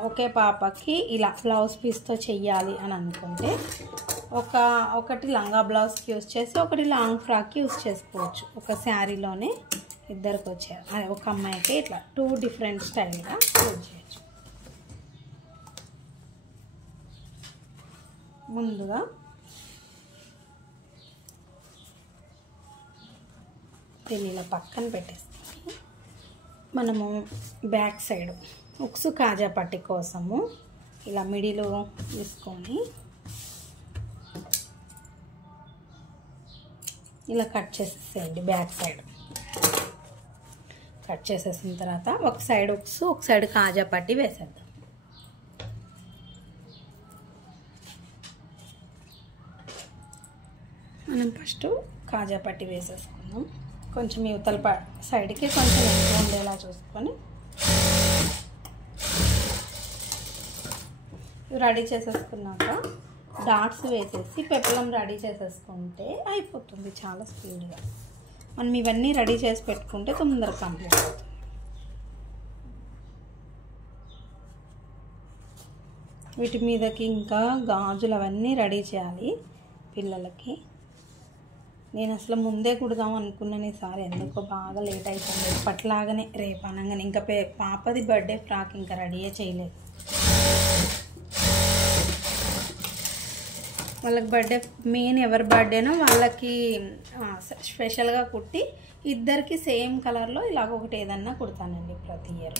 ఒకే పాపకి ఇలా బ్లౌజ్ పీస్తో చెయ్యాలి అని అనుకుంటే ఒకటి లంగా బ్లౌజ్కి యూజ్ చేసి ఒకటి లాంగ్ ఫ్రాక్కి యూజ్ చేసుకోవచ్చు. ఒక శారీలోనే ఇద్దరికి వచ్చారు. అదే ఒక అమ్మాయికి ఇట్లా 2 డిఫరెంట్ స్టైల్గా యూజ్ చేయొచ్చు. ముందుగా దీన్ని ఇలా పక్కన పెట్టేసుకొని మనము బ్యాక్ సైడ్ ఉక్సు కాజా పట్టి కోసము ఇలా మిడిలో తీసుకొని ఇలా కట్ చేసేసేయండి. బ్యాక్ సైడ్ కట్ చేసేసిన తర్వాత ఒక సైడ్ ఉక్సు ఒక సైడ్ కాజా పట్టి వేసేద్దాం. మనం ఫస్ట్ కాజా పట్టి వేసేసుకుందాం. కొంచెం యువతల సైడ్కి కొంచెం ఎక్కువ ఉండేలా చూసుకొని ఇవి రెడీ చేసేసుకున్నాక డాట్స్ వేసేసి పెప్పలం రెడీ చేసేసుకుంటే అయిపోతుంది చాలా స్పీడ్గా. మనం ఇవన్నీ రెడీ చేసి పెట్టుకుంటే తొందరగా కంప్లీట్ అవుతుంది. వీటి మీదకి ఇంకా గాజులు అవన్నీ రెడీ చేయాలి పిల్లలకి. నేను అసలు ముందే కుడదాం అనుకున్నాను, ఈసారి ఎందుకో బాగా లేట్ అయిపోయింది. ఎప్పట్లాగానే రేపు అనగానే ఇంకా పాపది బర్త్డే ఫ్రాక్ ఇంకా రెడీయే చేయలేదు. వాళ్ళకి బర్త్డే మెయిన్ ఎవరి బర్త్డేనో వాళ్ళకి స్పెషల్గా కుట్టి ఇద్దరికి సేమ్ కలర్లో ఇలాగ ఒకటి ఏదన్నా కుడతానండి ప్రతి ఇయర్.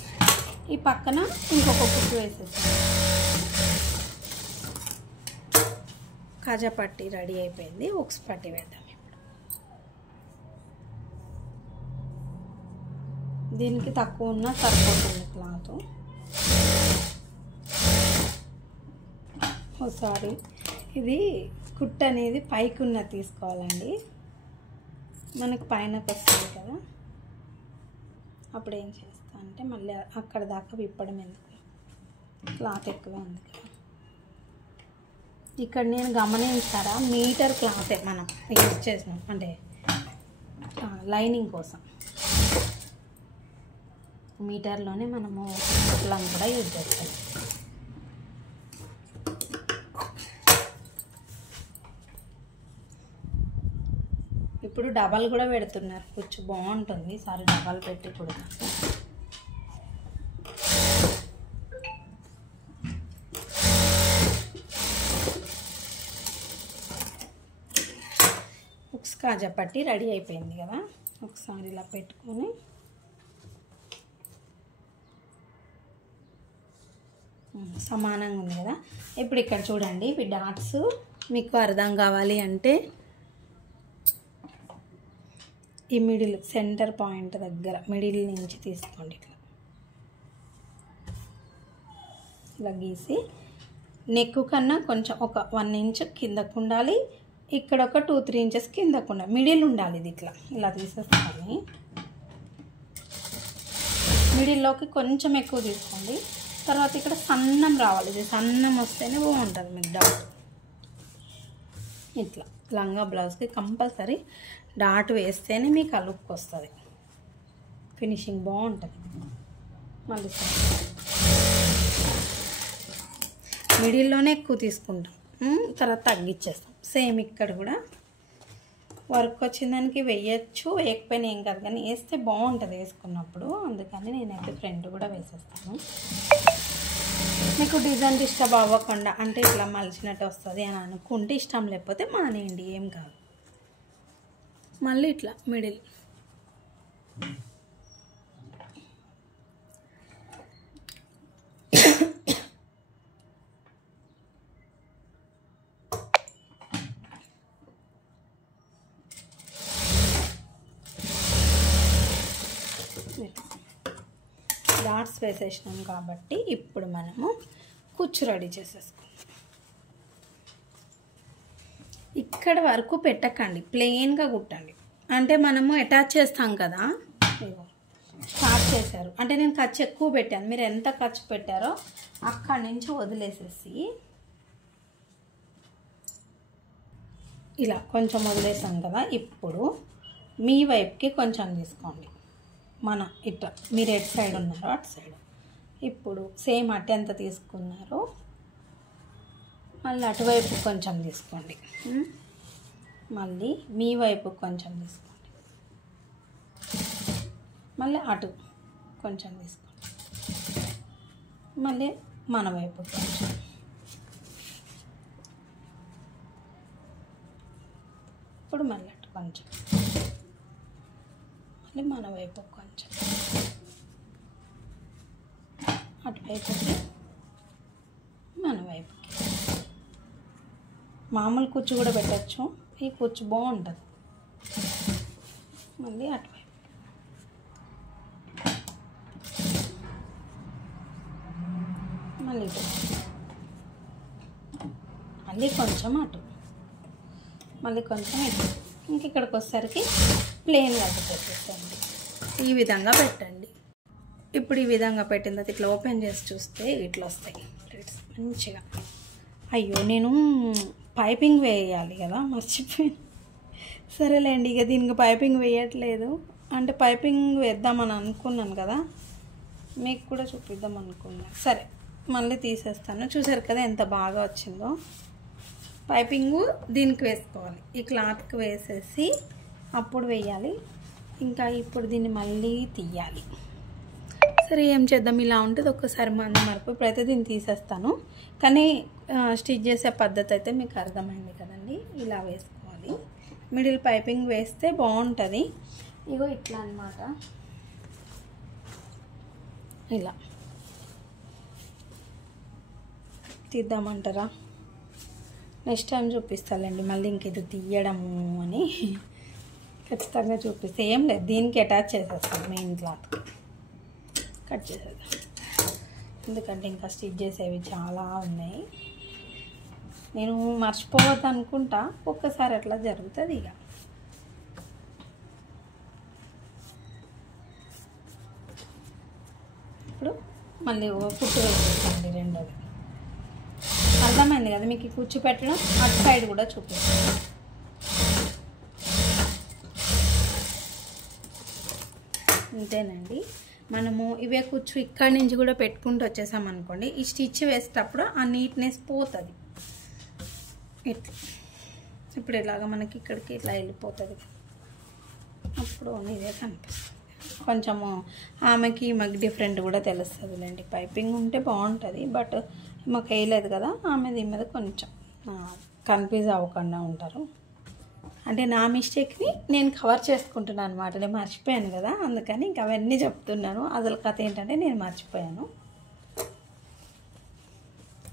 ఈ పక్కన ఇంకొక కుట్టు వేసేసాను. కాజా పట్టి రెడీ అయిపోయింది. ఉక్స్ పట్టి వేద్దాం ఇప్పుడు. దీనికి తక్కువ ఉన్న సరిపోతుంది క్లాత్. ఒకసారి ఇది కుట్టు అనేది పైకి ఉన్నది తీసుకోవాలండి, మనకు పైనకి వస్తుంది కదా. అప్పుడు ఏం చేస్తా అంటే మళ్ళీ అక్కడ దాకా విప్పడం ఎందుకు, క్లాత్ ఎక్కువే ఉంది కదా. ఇక్కడ నేను గమనించారా, మీటర్ క్లాతే మనం యూజ్ చేసినాం అంటే లైనింగ్ కోసం. మీటర్లోనే మనము కుట్లను కూడా యూజ్ చేస్తాం. ఇప్పుడు డబల్ కూడా పెడుతున్నారు, కుచ్చు బాగుంటుంది. ఈసారి డబల్ పెట్టి కుడతాను. ఉక్స్ కాజా పట్టి రెడీ అయిపోయింది కదా. ఒకసారి ఇలా పెట్టుకొని సమానంగా ఉంది కదా. ఇప్పుడు ఇక్కడ చూడండి, ఇవి డాట్స్ మీకు అర్థం కావాలి అంటే ఈ మిడిల్ సెంటర్ పాయింట్ దగ్గర మిడిల్ నుంచి తీసుకోండి. ఇలా గీసి నెక్ కన్నా కొంచెం ఒక 1 ఇంచ్ కిందకు ఉండాలి, ఇక్కడ ఒక 2-3 ఇంచెస్ కిందకు ఉండాలి, మిడిల్ ఉండాలి. ఇది ఇలా తీసేసుకొని మిడిల్లోకి కొంచెం ఎక్కువ తీసుకోండి. తర్వాత ఇక్కడ సన్నం రావాలి, ఇది సన్నం వస్తేనే బాగుంటుంది మీకు డాట్. ఇట్లా లంగా బ్లౌజ్కి కంపల్సరీ డాట్ వేస్తేనే మీకు ఆ లుక్ వస్తుంది, ఫినిషింగ్ బాగుంటుంది. మళ్ళీ మిడిల్లోనే ఎక్కువ తీసుకుంటాం, తర్వాత తగ్గించేస్తాం. సేమ్ ఇక్కడ కూడా వర్క్ వచ్చిన దానికి వేయచ్చు, వేయకపోయినా ఏం కాదు, కానీ వేస్తే బాగుంటుంది వేసుకున్నప్పుడు. అందుకని నేనైతే ఫ్రంట్ కూడా వేసేస్తాను. మీకు డిజైన్ డిస్టర్బ్ అవ్వకుండా, అంటే ఇట్లా మలిచినట్టు వస్తుంది అని అనుకుంటే ఇష్టం, లేకపోతే మానేయండి, ఏం కాదు. మళ్ళీ ఇట్లా మిడిల్ డాట్స్ వేసేసినాం కాబట్టి ఇప్పుడు మనము కుచ్చు రెడీ చేసేసుకుందాం. ఇక్కడ వరకు పెట్టకండి, ప్లెయిన్గా కుట్టండి. అంటే మనము అటాచ్ చేస్తాం కదా, స్టార్ట్ చేశారు అంటే నేను ఖర్చు ఎక్కువ పెట్టాను, మీరు ఎంత ఖర్చు పెట్టారో అక్కడి నుంచి వదిలేసేసి ఇలా కొంచెం వదిలేసాం కదా. ఇప్పుడు మీ వైపుకి కొంచెం తీసుకోండి, మన ఇట్లా మీరు ఎటు సైడ్ ఉన్నారో అటు సైడ్. ఇప్పుడు సేమ్ అటు ఎంత తీసుకున్నారో మళ్ళీ అటువైపు కొంచెం తీసుకోండి, మళ్ళీ మీ వైపు కొంచెం తీసుకోండి, మళ్ళీ అటు కొంచెం తీసుకోండి, మళ్ళీ మన వైపు కొంచెం, ఇప్పుడు మళ్ళీ అటు కొంచెం, మళ్ళీ మన వైపు కొంచెం, అటువైపుకి మన వైపుకి. మామూలు కుచ్చు కూడా పెట్టచ్చు, ఈ కుచ్చు బాగుంటుంది. మళ్ళీ అటువైపు, మళ్ళీ మళ్ళీ కొంచెం అటు, మళ్ళీ కొంచెం ఇటు. ఇంక ఇక్కడికి వచ్చేసరికి ప్లెయిన్గా పెట్టేసేయండి. ఈ విధంగా పెట్టండి. ఇప్పుడు ఈ విధంగా పెట్టిన తర్వాత ఇట్లా ఓపెన్ చేసి చూస్తే ఇట్లా వస్తాయి ప్లేట్స్ మంచిగా. అయ్యో నేను పైపింగ్ వేయాలి కదా, మర్చిపోయాను. సరేలేండి, ఇక దీనికి పైపింగ్ వేయట్లేదు. అంటే పైపింగ్ వేద్దామని అనుకున్నాను కదా, మీకు కూడా చూపిద్దాం అనుకున్నాను. సరే మళ్ళీ తీసేస్తాను. చూసారు కదా ఎంత బాగా వచ్చిందో. పైపింగు దీనికి వేసుకోవాలి, ఈ క్లాత్కి వేసేసి అప్పుడు వేయాలి. ఇంకా ఇప్పుడు దీన్ని మళ్ళీ తీయాలి. సరే ఏం చేద్దాం, ఇలా ఉంటుంది ఒక్కసారి మరపు. ఇప్పుడైతే దీన్ని తీసేస్తాను. కానీ స్టిచ్ చేసే పద్ధతి అయితే మీకు అర్థమైంది కదండి. ఇలా వేసుకోవాలి, మిడిల్ పైపింగ్ వేస్తే బాగుంటుంది. ఇగో ఇట్లా అన్నమాట. ఇలా తీద్దామంటారా? నెక్స్ట్ టైం చూపిస్తానండి. మళ్ళీ ఇంక ఇది తీయడము అని ఖచ్చితంగా చూపిస్తే. ఏం లేదు, దీనికి అటాచ్ చేసేస్తాను మెయిన్ క్లాత్కి. కట్ చేసేద్దాం, ఎందుకంటే ఇంకా స్టిచ్ చేసేవి చాలా ఉన్నాయి. నేను మర్చిపోవద్దు అనుకుంటా, ఒక్కసారి అట్లా జరుగుతుంది. ఇక ఇప్పుడు మళ్ళీ కుట్టు వేసేస్తాండి రెండోది. అర్థమైంది కదా మీకు కుచ్చు పెట్టడం. అటు సైడ్ కూడా చూపిస్తాను. అంతేనండి. మనము ఇవే కుచ్చు ఇక్కడి నుంచి కూడా పెట్టుకుంటూ వచ్చేసామనుకోండి, ఈ స్టిచ్ వేసేటప్పుడు ఆ నీట్నెస్ పోతుంది. ఇట్లా ఇప్పుడు ఇలాగ మనకి ఇక్కడికి ఇట్లా వెళ్ళిపోతుంది. అప్పుడు ఇదే కనిపిస్తుంది. కొంచెము ఆమెకి మాకు డిఫరెంట్ కూడా తెలుస్తుందిలేండి. పైపింగ్ ఉంటే బాగుంటుంది, బట్ మాకు వేయలేదు కదా, ఆమె దీని మీద కొంచెం కన్ఫ్యూజ్ అవ్వకుండా ఉంటారు. అంటే నా మిస్టేక్ని నేను కవర్ చేసుకుంటున్నాను అనమాట. నేను మర్చిపోయాను కదా, అందుకని ఇంక అవన్నీ చెప్తున్నాను. అసలు కథ ఏంటంటే నేను మర్చిపోయాను.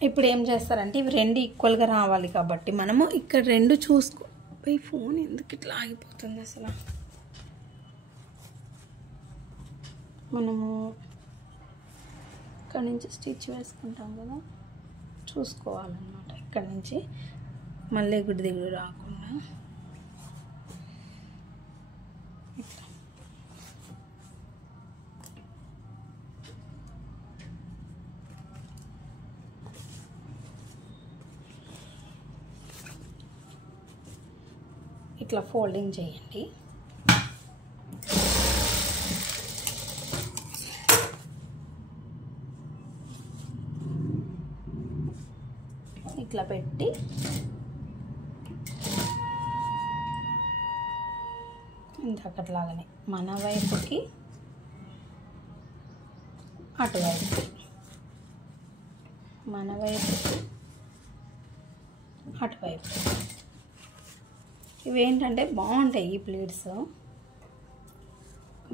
ఇప్పుడు ఏం చేస్తారంటే ఇవి రెండు ఈక్వల్గా రావాలి కాబట్టి మనము ఇక్కడ రెండు చూసుకో. ఈ ఫోన్ ఎందుకు ఇట్లా ఆగిపోతుంది అసలు? మనము ఇక్కడ నుంచి స్టిచ్ వేసుకుంటాం కదా, చూసుకోవాలన్నమాట. ఇక్కడ నుంచి మళ్ళీ గుడి దిగుడు రాకుండా ఇట్లా. ఇట్లా ఫోల్డింగ్ చేయండి. ఇట్లా పెట్టి ఇంతకట్లాగానే మన వైపుకి అటువైపుకి, మన వైపుకి అటువైపు. ఇవేంటంటే బాగుంటాయి ఈ ప్లేట్స్.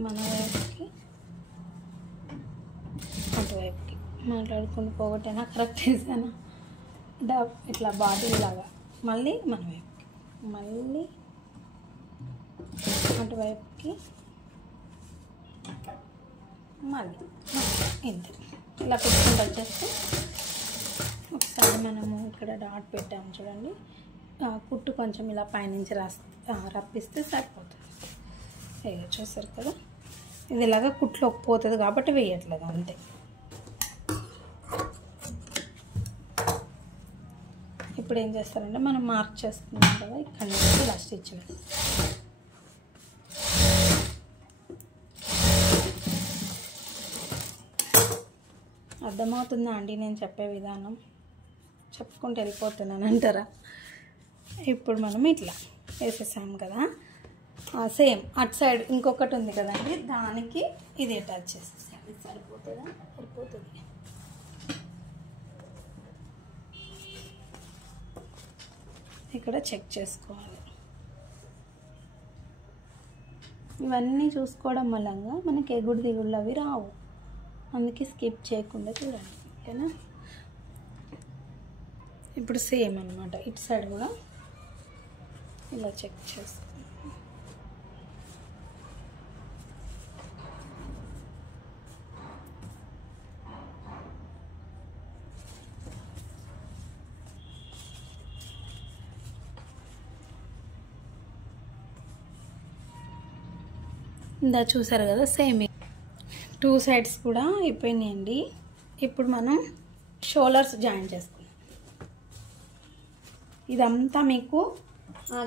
మన వైపుకి అటువైపుకి మాట్లాడుకుని పోగొట్టైనా కరెక్ట్ వేసానా? ఇట్లా బాటిల్ లాగా మళ్ళీ మన వైపుకి, మళ్ళీ అటువైపుకి, మళ్ళీ ఇంతే. ఇలా పెట్టుకుంటూ వచ్చేస్తే ఒకసారి మనము ఇక్కడ డాట్ పెట్టాము చూడండి, కుట్టు కొంచెం ఇలా పైనుంచి రప్పిస్తే సరిపోతుంది. చూసారు కదా, ఇది ఇలాగా కుట్లోకి పోతుంది కాబట్టి వేయట్లేదు అంతే. ఇప్పుడు ఏం చేస్తారంటే మనం మార్క్ చేసుకున్నాం కదా, ఇక్కడ నుంచి ఇలా స్టిచ్ వేస్తాం. అర్థమవుతుందా అండి నేను చెప్పే విధానం? చెప్పుకుంటూ వెళ్ళిపోతున్నాను అంటారా? ఇప్పుడు మనం ఇట్లా వేసేసాం కదా, సేమ్ అటు సైడ్ ఇంకొకటి ఉంది కదండి, దానికి ఇది అటాచ్ చేసేసాం. ఇది సరిపోతుందా? సరిపోతుంది. ఇక్కడ చెక్ చేసుకోవాలి. ఇవన్నీ చూసుకోవడం మూలంగా మనకి ఎగుడు దిగుళ్ళు అవి రావు, అందుకే స్కిప్ చేయకుండా చూడండి, ఓకేనా? ఇప్పుడు సేమ్ అన్నమాట, ఇటు సైడ్ కూడా ఇలా చెక్ చేసుకో. ఇందా చూసారు కదా సేమ్ 2 సైడ్స్ కూడా అయిపోయినాయండి. ఇప్పుడు మనం షోల్డర్స్ జాయిన్ చేసుకుందాం. ఇదంతా మీకు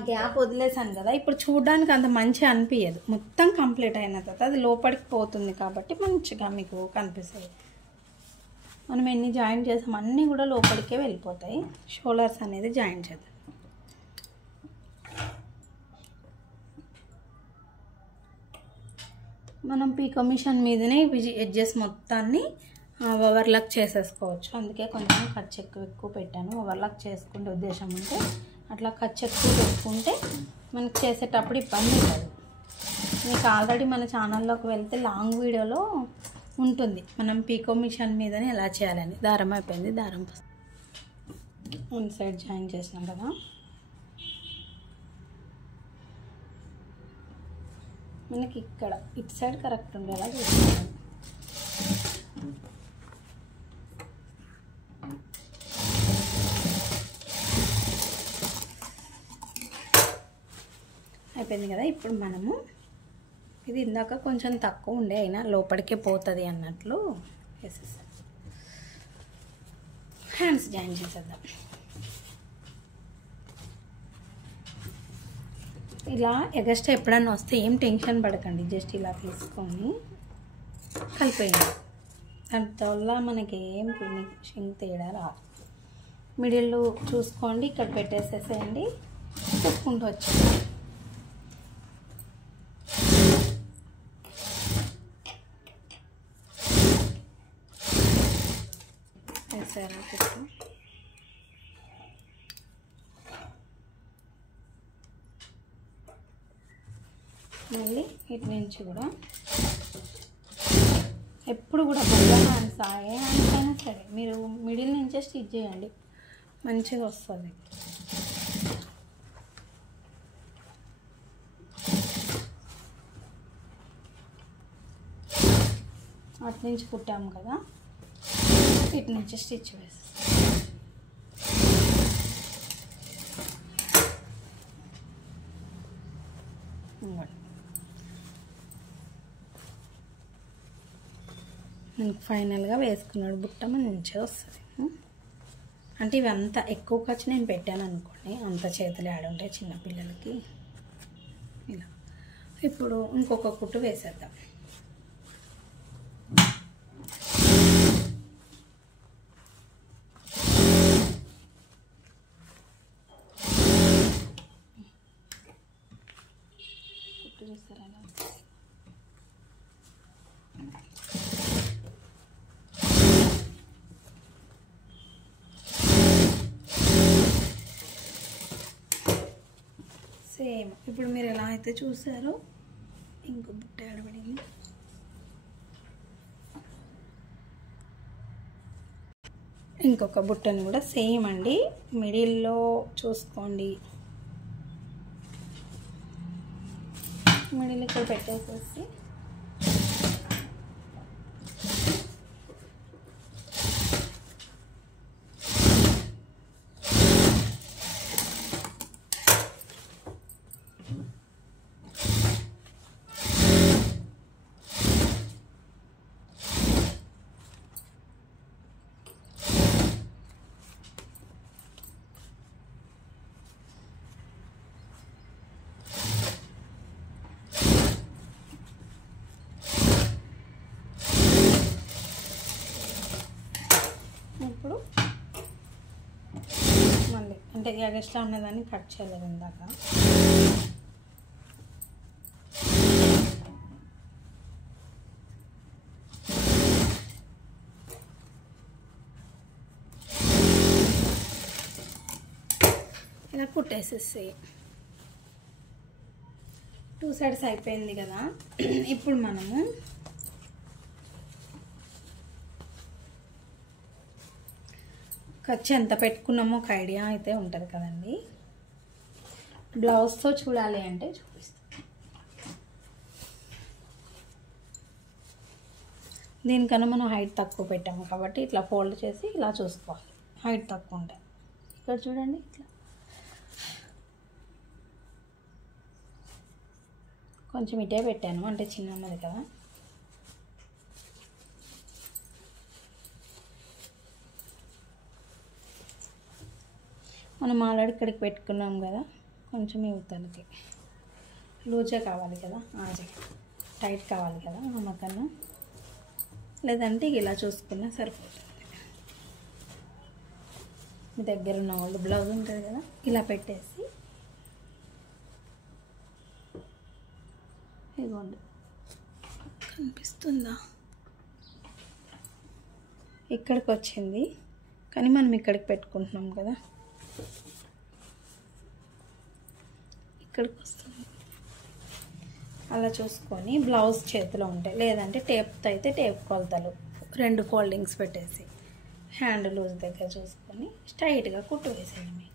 గ్యాప్ వదిలేసాను కదా, ఇప్పుడు చూడడానికి అంత మంచిగా అనిపించదు. మొత్తం కంప్లీట్ అయిన తర్వాత అది లోపలికి పోతుంది కాబట్టి మంచిగా మీకు కనిపిస్తుంది. మనం ఎన్ని జాయిన్ చేసాం అన్నీ కూడా లోపలికే వెళ్ళిపోతాయి. షోల్డర్స్ అనేది జాయిన్ చేద్దాం. మనం పీకో మిషన్ మీదనే ఎడ్జెస్ మొత్తాన్ని ఓవర్లాక్ చేసేసుకోవచ్చు. అందుకే కొంచెం ఖర్చు ఎక్కువ పెట్టాను. ఓవర్లాక్ చేసుకుంటే ఉద్దేశం ఉంటే అట్లా ఖర్చు ఎక్కువ పెట్టుకుంటే మనకి చేసేటప్పుడు ఇబ్బంది ఉండదు. మీకు ఆల్రెడీ మన ఛానల్లోకి వెళ్తే లాంగ్ వీడియోలో ఉంటుంది మనం పీకో మిషన్ మీదనే ఎలా చేయాలని. దారం అయిపోయింది, దారం వన్ సైడ్ జాయిన్ చేసినాం కదా. మనకి ఇక్కడ ఇటు సైడ్ కరెక్ట్ ఉండేలా చూసుకోవాలి. అయిపోయింది కదా. ఇప్పుడు మనము ఇది ఇందాక కొంచెం తక్కువ ఉండే అయినా లోపలికే పోతుంది అన్నట్లు వేసేసాం. హ్యాండ్స్ జాయిన్ చేసేద్దాం. ఇలా ఎగస్ట్రా ఎప్పుడన్నా వస్తే ఏం టెన్షన్ పడకండి, జస్ట్ ఇలా తీసుకొని కలిపేయండి. దానివల్ల మనకి ఏం ఫినిషింగ్ తేడా రాదు. మిడిల్ చూసుకోండి, ఇక్కడ పెట్టేసేసేయండి, చూసుకుంటూ వచ్చేయండి. వేసారా చూసుకో. మళ్ళీ ఇటు నుంచి కూడా ఎప్పుడు కూడా బొగ్గ హ్యాండ్స్ ఏ హ్యాండ్స్ అయినా సరే మీరు మిడిల్ నుంచే స్టిచ్ చేయండి, మంచిగా వస్తుంది. అటు నుంచి కుట్టాము కదా, ఇటు నుంచి స్టిచ్ వేసి మనకు ఫైనల్గా వేసుకున్నాడు బుట్ట మంచిగా వస్తుంది. అంటే ఇవి అంత ఎక్కువ ఖర్చు నేను పెట్టాను అనుకోండి, అంత చేతులు ఆడుంటాయి చిన్నపిల్లలకి. ఇలా ఇప్పుడు ఇంకొక కుట్టు వేసేద్దాం. కుట్టు చూస్తారా? సేమ్ ఇప్పుడు మీరు ఎలా అయితే చూసారో ఇంకో బుట్ట ఆడబడింది. ఇంకొక బుట్టను కూడా సేమ్ అండి, మిడిల్లో చూసుకోండి. మిడిల్ ఇక్కడ పెట్టేసేసి ఇప్పుడు మళ్ళీ అంటే ఎగస్ట్రా ఉన్నదాన్ని కట్ చేయలేదు ఇందాక. ఇలా కుట్టేసేసి 2 సైడ్స్ అయిపోయింది కదా. ఇప్పుడు మనము ఖర్చు ఎంత పెట్టుకున్నామో ఒక ఐడియా అయితే ఉంటుంది కదండి. బ్లౌజ్తో చూడాలి అంటే చూపిస్తాను. దీనికన్నా మనం హైట్ తక్కువ పెట్టాము కాబట్టి ఇట్లా ఫోల్డ్ చేసి ఇలా చూసుకోవాలి. హైట్ తక్కువ ఉంటాయి. ఇక్కడ చూడండి, ఇట్లా కొంచెం ఇటే పెట్టాను, అంటే చిన్నది కదా. మనం ఆల్రెడీ ఇక్కడికి పెట్టుకున్నాం కదా, కొంచెం ఇవతలకి లూజే కావాలి కదా, టైట్ కావాలి కదా అమ్మకన్నా, లేదంటే ఇలా చూసుకున్నా సరిపోతుంది. మీ దగ్గర ఉన్న ఓల్డ్ బ్లౌజ్ ఉంటుంది కదా, ఇలా పెట్టేసి ఇదిగోండి, కనిపిస్తుందా, ఇక్కడికి వచ్చింది కానీ మనం ఇక్కడికి పెట్టుకుంటున్నాం కదా, ఇక్కడికి వస్తుంది. అలా చూసుకొని బ్లౌజ్ చేతిలో ఉంటాయి, లేదంటే టేప్తో అయితే టేప్ కొలతలు 2 ఫోల్డింగ్స్ పెట్టేసి హ్యాండ్ లూజ్ దగ్గర చూసుకొని స్ట్రైట్గా కుట్టు వేసేయండి.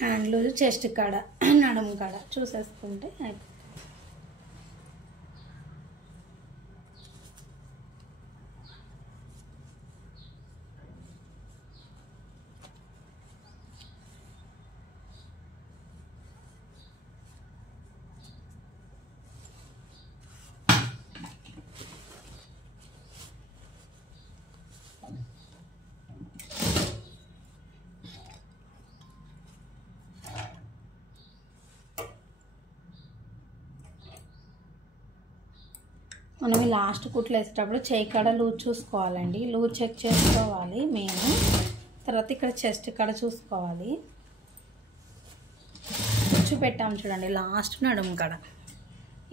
హ్యాండ్ లూజ్ చెస్ట్ కాడ నడుము కాడ చూసేసుకుంటే అయిపోతుంది. మనం లాస్ట్ కుట్లు వేసేటప్పుడు చేయి కాడ లూజ్ చూసుకోవాలండి, లూజ్ చెక్ చేసుకోవాలి మెయిన్. తర్వాత ఇక్కడ చెస్ట్ కాడ చూసుకోవాలి, పెట్టాము చూడండి లాస్ట్ నడుము కాడ.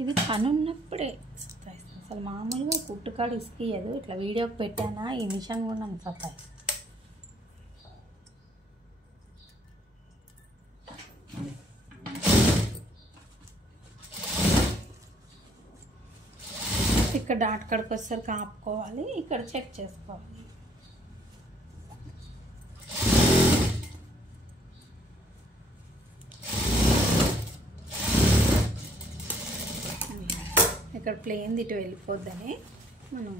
ఇది పని ఉన్నప్పుడే సతాయిస్తుంది, అసలు మామూలుగా కుట్టు కాడ ఇసుకియదు. ఇట్లా వీడియోకి పెట్టానా ఈ నిమిషం కూడా నన్ను సతాయిస్తుంది. ఇక్కడ డాట్ కడికి వచ్చేసరికి ఆపుకోవాలి, ఇక్కడ చెక్ చేసుకోవాలి. ఇక్కడ ప్లేన్ ఇటు వెళ్ళిపోద్దని మనం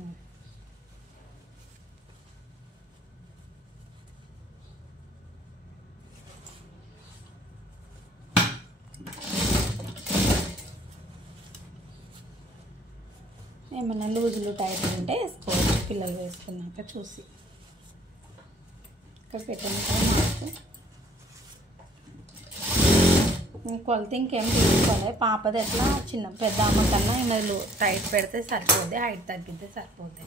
ఏమన్నా లూజులు టైట్ ఉంటే వేసుకోవచ్చు, పిల్లలు వేసుకున్నాక చూసి. ఇక్కడ పెట్టిన కొలత ఇంకేం తీసుకోవాలి. పాపది ఎట్లా చిన్న పెద్ద అమ్మ కన్నా ఈమె టైట్ పెడితే సరిపోద్ది, హైట్ తగ్గితే సరిపోద్ది.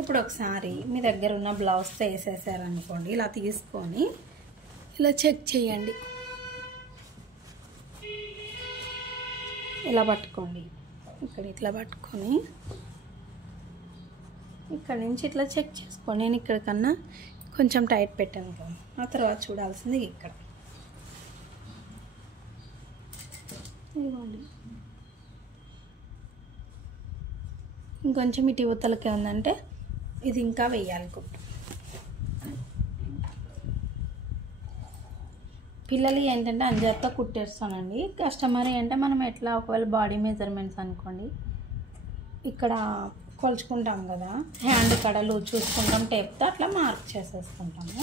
ఇప్పుడు ఒకసారి మీ దగ్గర ఉన్న బ్లౌజ్తో వేసేసారనుకోండి, ఇలా తీసుకొని ఇలా చెక్ చేయండి. ఇలా పట్టుకోండి, ఇక్కడ ఇట్లా పట్టుకొని ఇక్కడ నుంచి ఇట్లా చెక్ చేసుకోండి. నేను ఇక్కడ కన్నా కొంచెం టైట్ పెట్టాను కదా, ఆ తర్వాత చూడాల్సింది ఇక్కడ. ఇవ్వండి, ఇంకొంచెం ఇటు యువతలకి ఉందంటే ఇది ఇంకా వేయాలి కుట్టు. పిల్లలు ఏంటంటే అంజర్తో కుట్టేస్తానండి. కస్టమర్ అంటే మనం ఎట్లా ఒకవేళ బాడీ మెజర్మెంట్స్ అనుకోండి, ఇక్కడ కొలుచుకుంటాం కదా, హ్యాండ్ కడలు చూసుకుంటాం టేప్తో, అట్లా మార్క్ చేసేసుకుంటాము.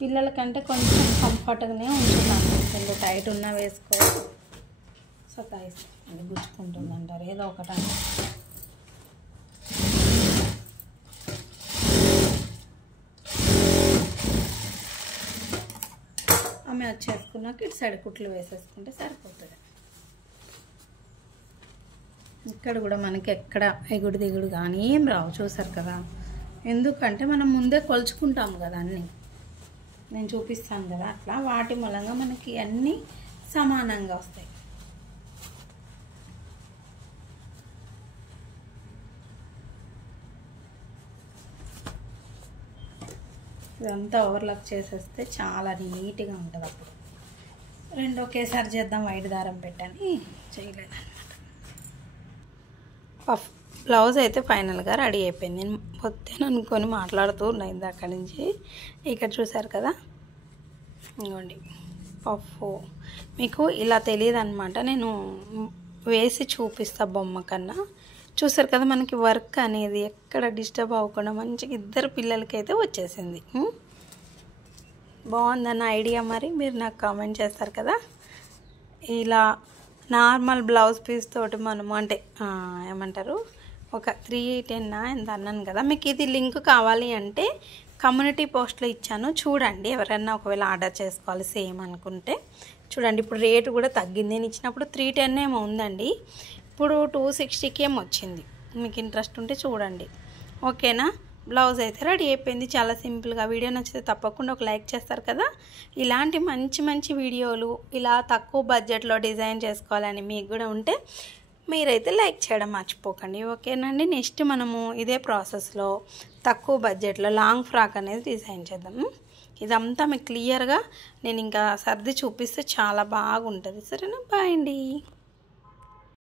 పిల్లలకంటే కొంచెం కంఫర్ట్గానే ఉంటున్నాను, కొంచెం టైట్ ఉన్నా వేసుకో సతాయిస్తుంది, గుచ్చుకుంటుంది అంటారు ఏదో ఒకటి. ఆమె వచ్చేసుకున్నాక ఇటు సైడ్ కుట్లు వేసేసుకుంటే సరిపోతుంది. ఇక్కడ కూడా మనకి ఎక్కడ ఎగుడు దిగుడు కానీ ఏం రావు, చూసారు కదా. ఎందుకంటే మనం ముందే కొలుచుకుంటాము కదా అన్నీ, నేను చూపిస్తాను కదా, అట్లా వాటి మూలంగా మనకి అన్నీ సమానంగా వస్తాయి. ఇదంతా ఓవర్లాక్ చేసేస్తే చాలా నీట్గా ఉంటుంది. అప్పుడు రెండు ఒకేసారి చేద్దాం, వైట్ దారం పెట్టని చేయలేదన్నమాట. పఫ్ బ్లౌజ్ అయితే ఫైనల్గా రెడీ అయిపోయింది. నేను పొద్దున అనుకొని మాట్లాడుతూ ఉన్నాయి ఇందాక నుంచి. ఇక్కడ చూసారు కదా, ఇంకోండి పఫ్. మీకు ఇలా తెలియదు అనమాట, నేను వేసి చూపిస్తా బొమ్మ కన్నా. చూసారు కదా, మనకి వర్క్ అనేది ఎక్కడ డిస్టర్బ్ అవ్వకుండా మంచిగా ఇద్దరు పిల్లలకైతే వచ్చేసింది. బాగుందన్న ఐడియా. మరి మీరు నాకు కామెంట్ చేస్తారు కదా. ఇలా నార్మల్ బ్లౌజ్ పీస్ తోటి మనము అంటే ఏమంటారు, ఒక 310 ఎంత అన్నాను కదా. మీకు ఇది లింక్ కావాలి అంటే కమ్యూనిటీ పోస్ట్లో ఇచ్చాను, చూడండి. ఎవరైనా ఒకవేళ ఆర్డర్ చేసుకోవాలి సేమ్ అనుకుంటే చూడండి. ఇప్పుడు రేటు కూడా తగ్గింది. నేను ఇచ్చినప్పుడు 310 ఏమో ఉందండి, ఇప్పుడు 260కి ఏమో వచ్చింది. మీకు ఇంట్రెస్ట్ ఉంటే చూడండి. ఓకేనా. బ్లౌజ్ అయితే రెడీ అయిపోయింది చాలా సింపుల్గా. వీడియో నచ్చితే తప్పకుండా ఒక లైక్ చేస్తారు కదా. ఇలాంటి మంచి మంచి వీడియోలు ఇలా తక్కువ బడ్జెట్లో డిజైన్ చేసుకోవాలని మీకు కూడా ఉంటే మీరైతే లైక్ చేయడం మర్చిపోకండి. ఓకేనండి. నెక్స్ట్ మనము ఇదే ప్రాసెస్లో తక్కువ బడ్జెట్లో లాంగ్ ఫ్రాక్ అనేది డిజైన్ చేద్దాం. ఇదంతా మీకు క్లియర్గా నేను ఇంకా సర్ది చూపిస్తే చాలా బాగుంటుంది. సరేనా. బాయ్ అండి.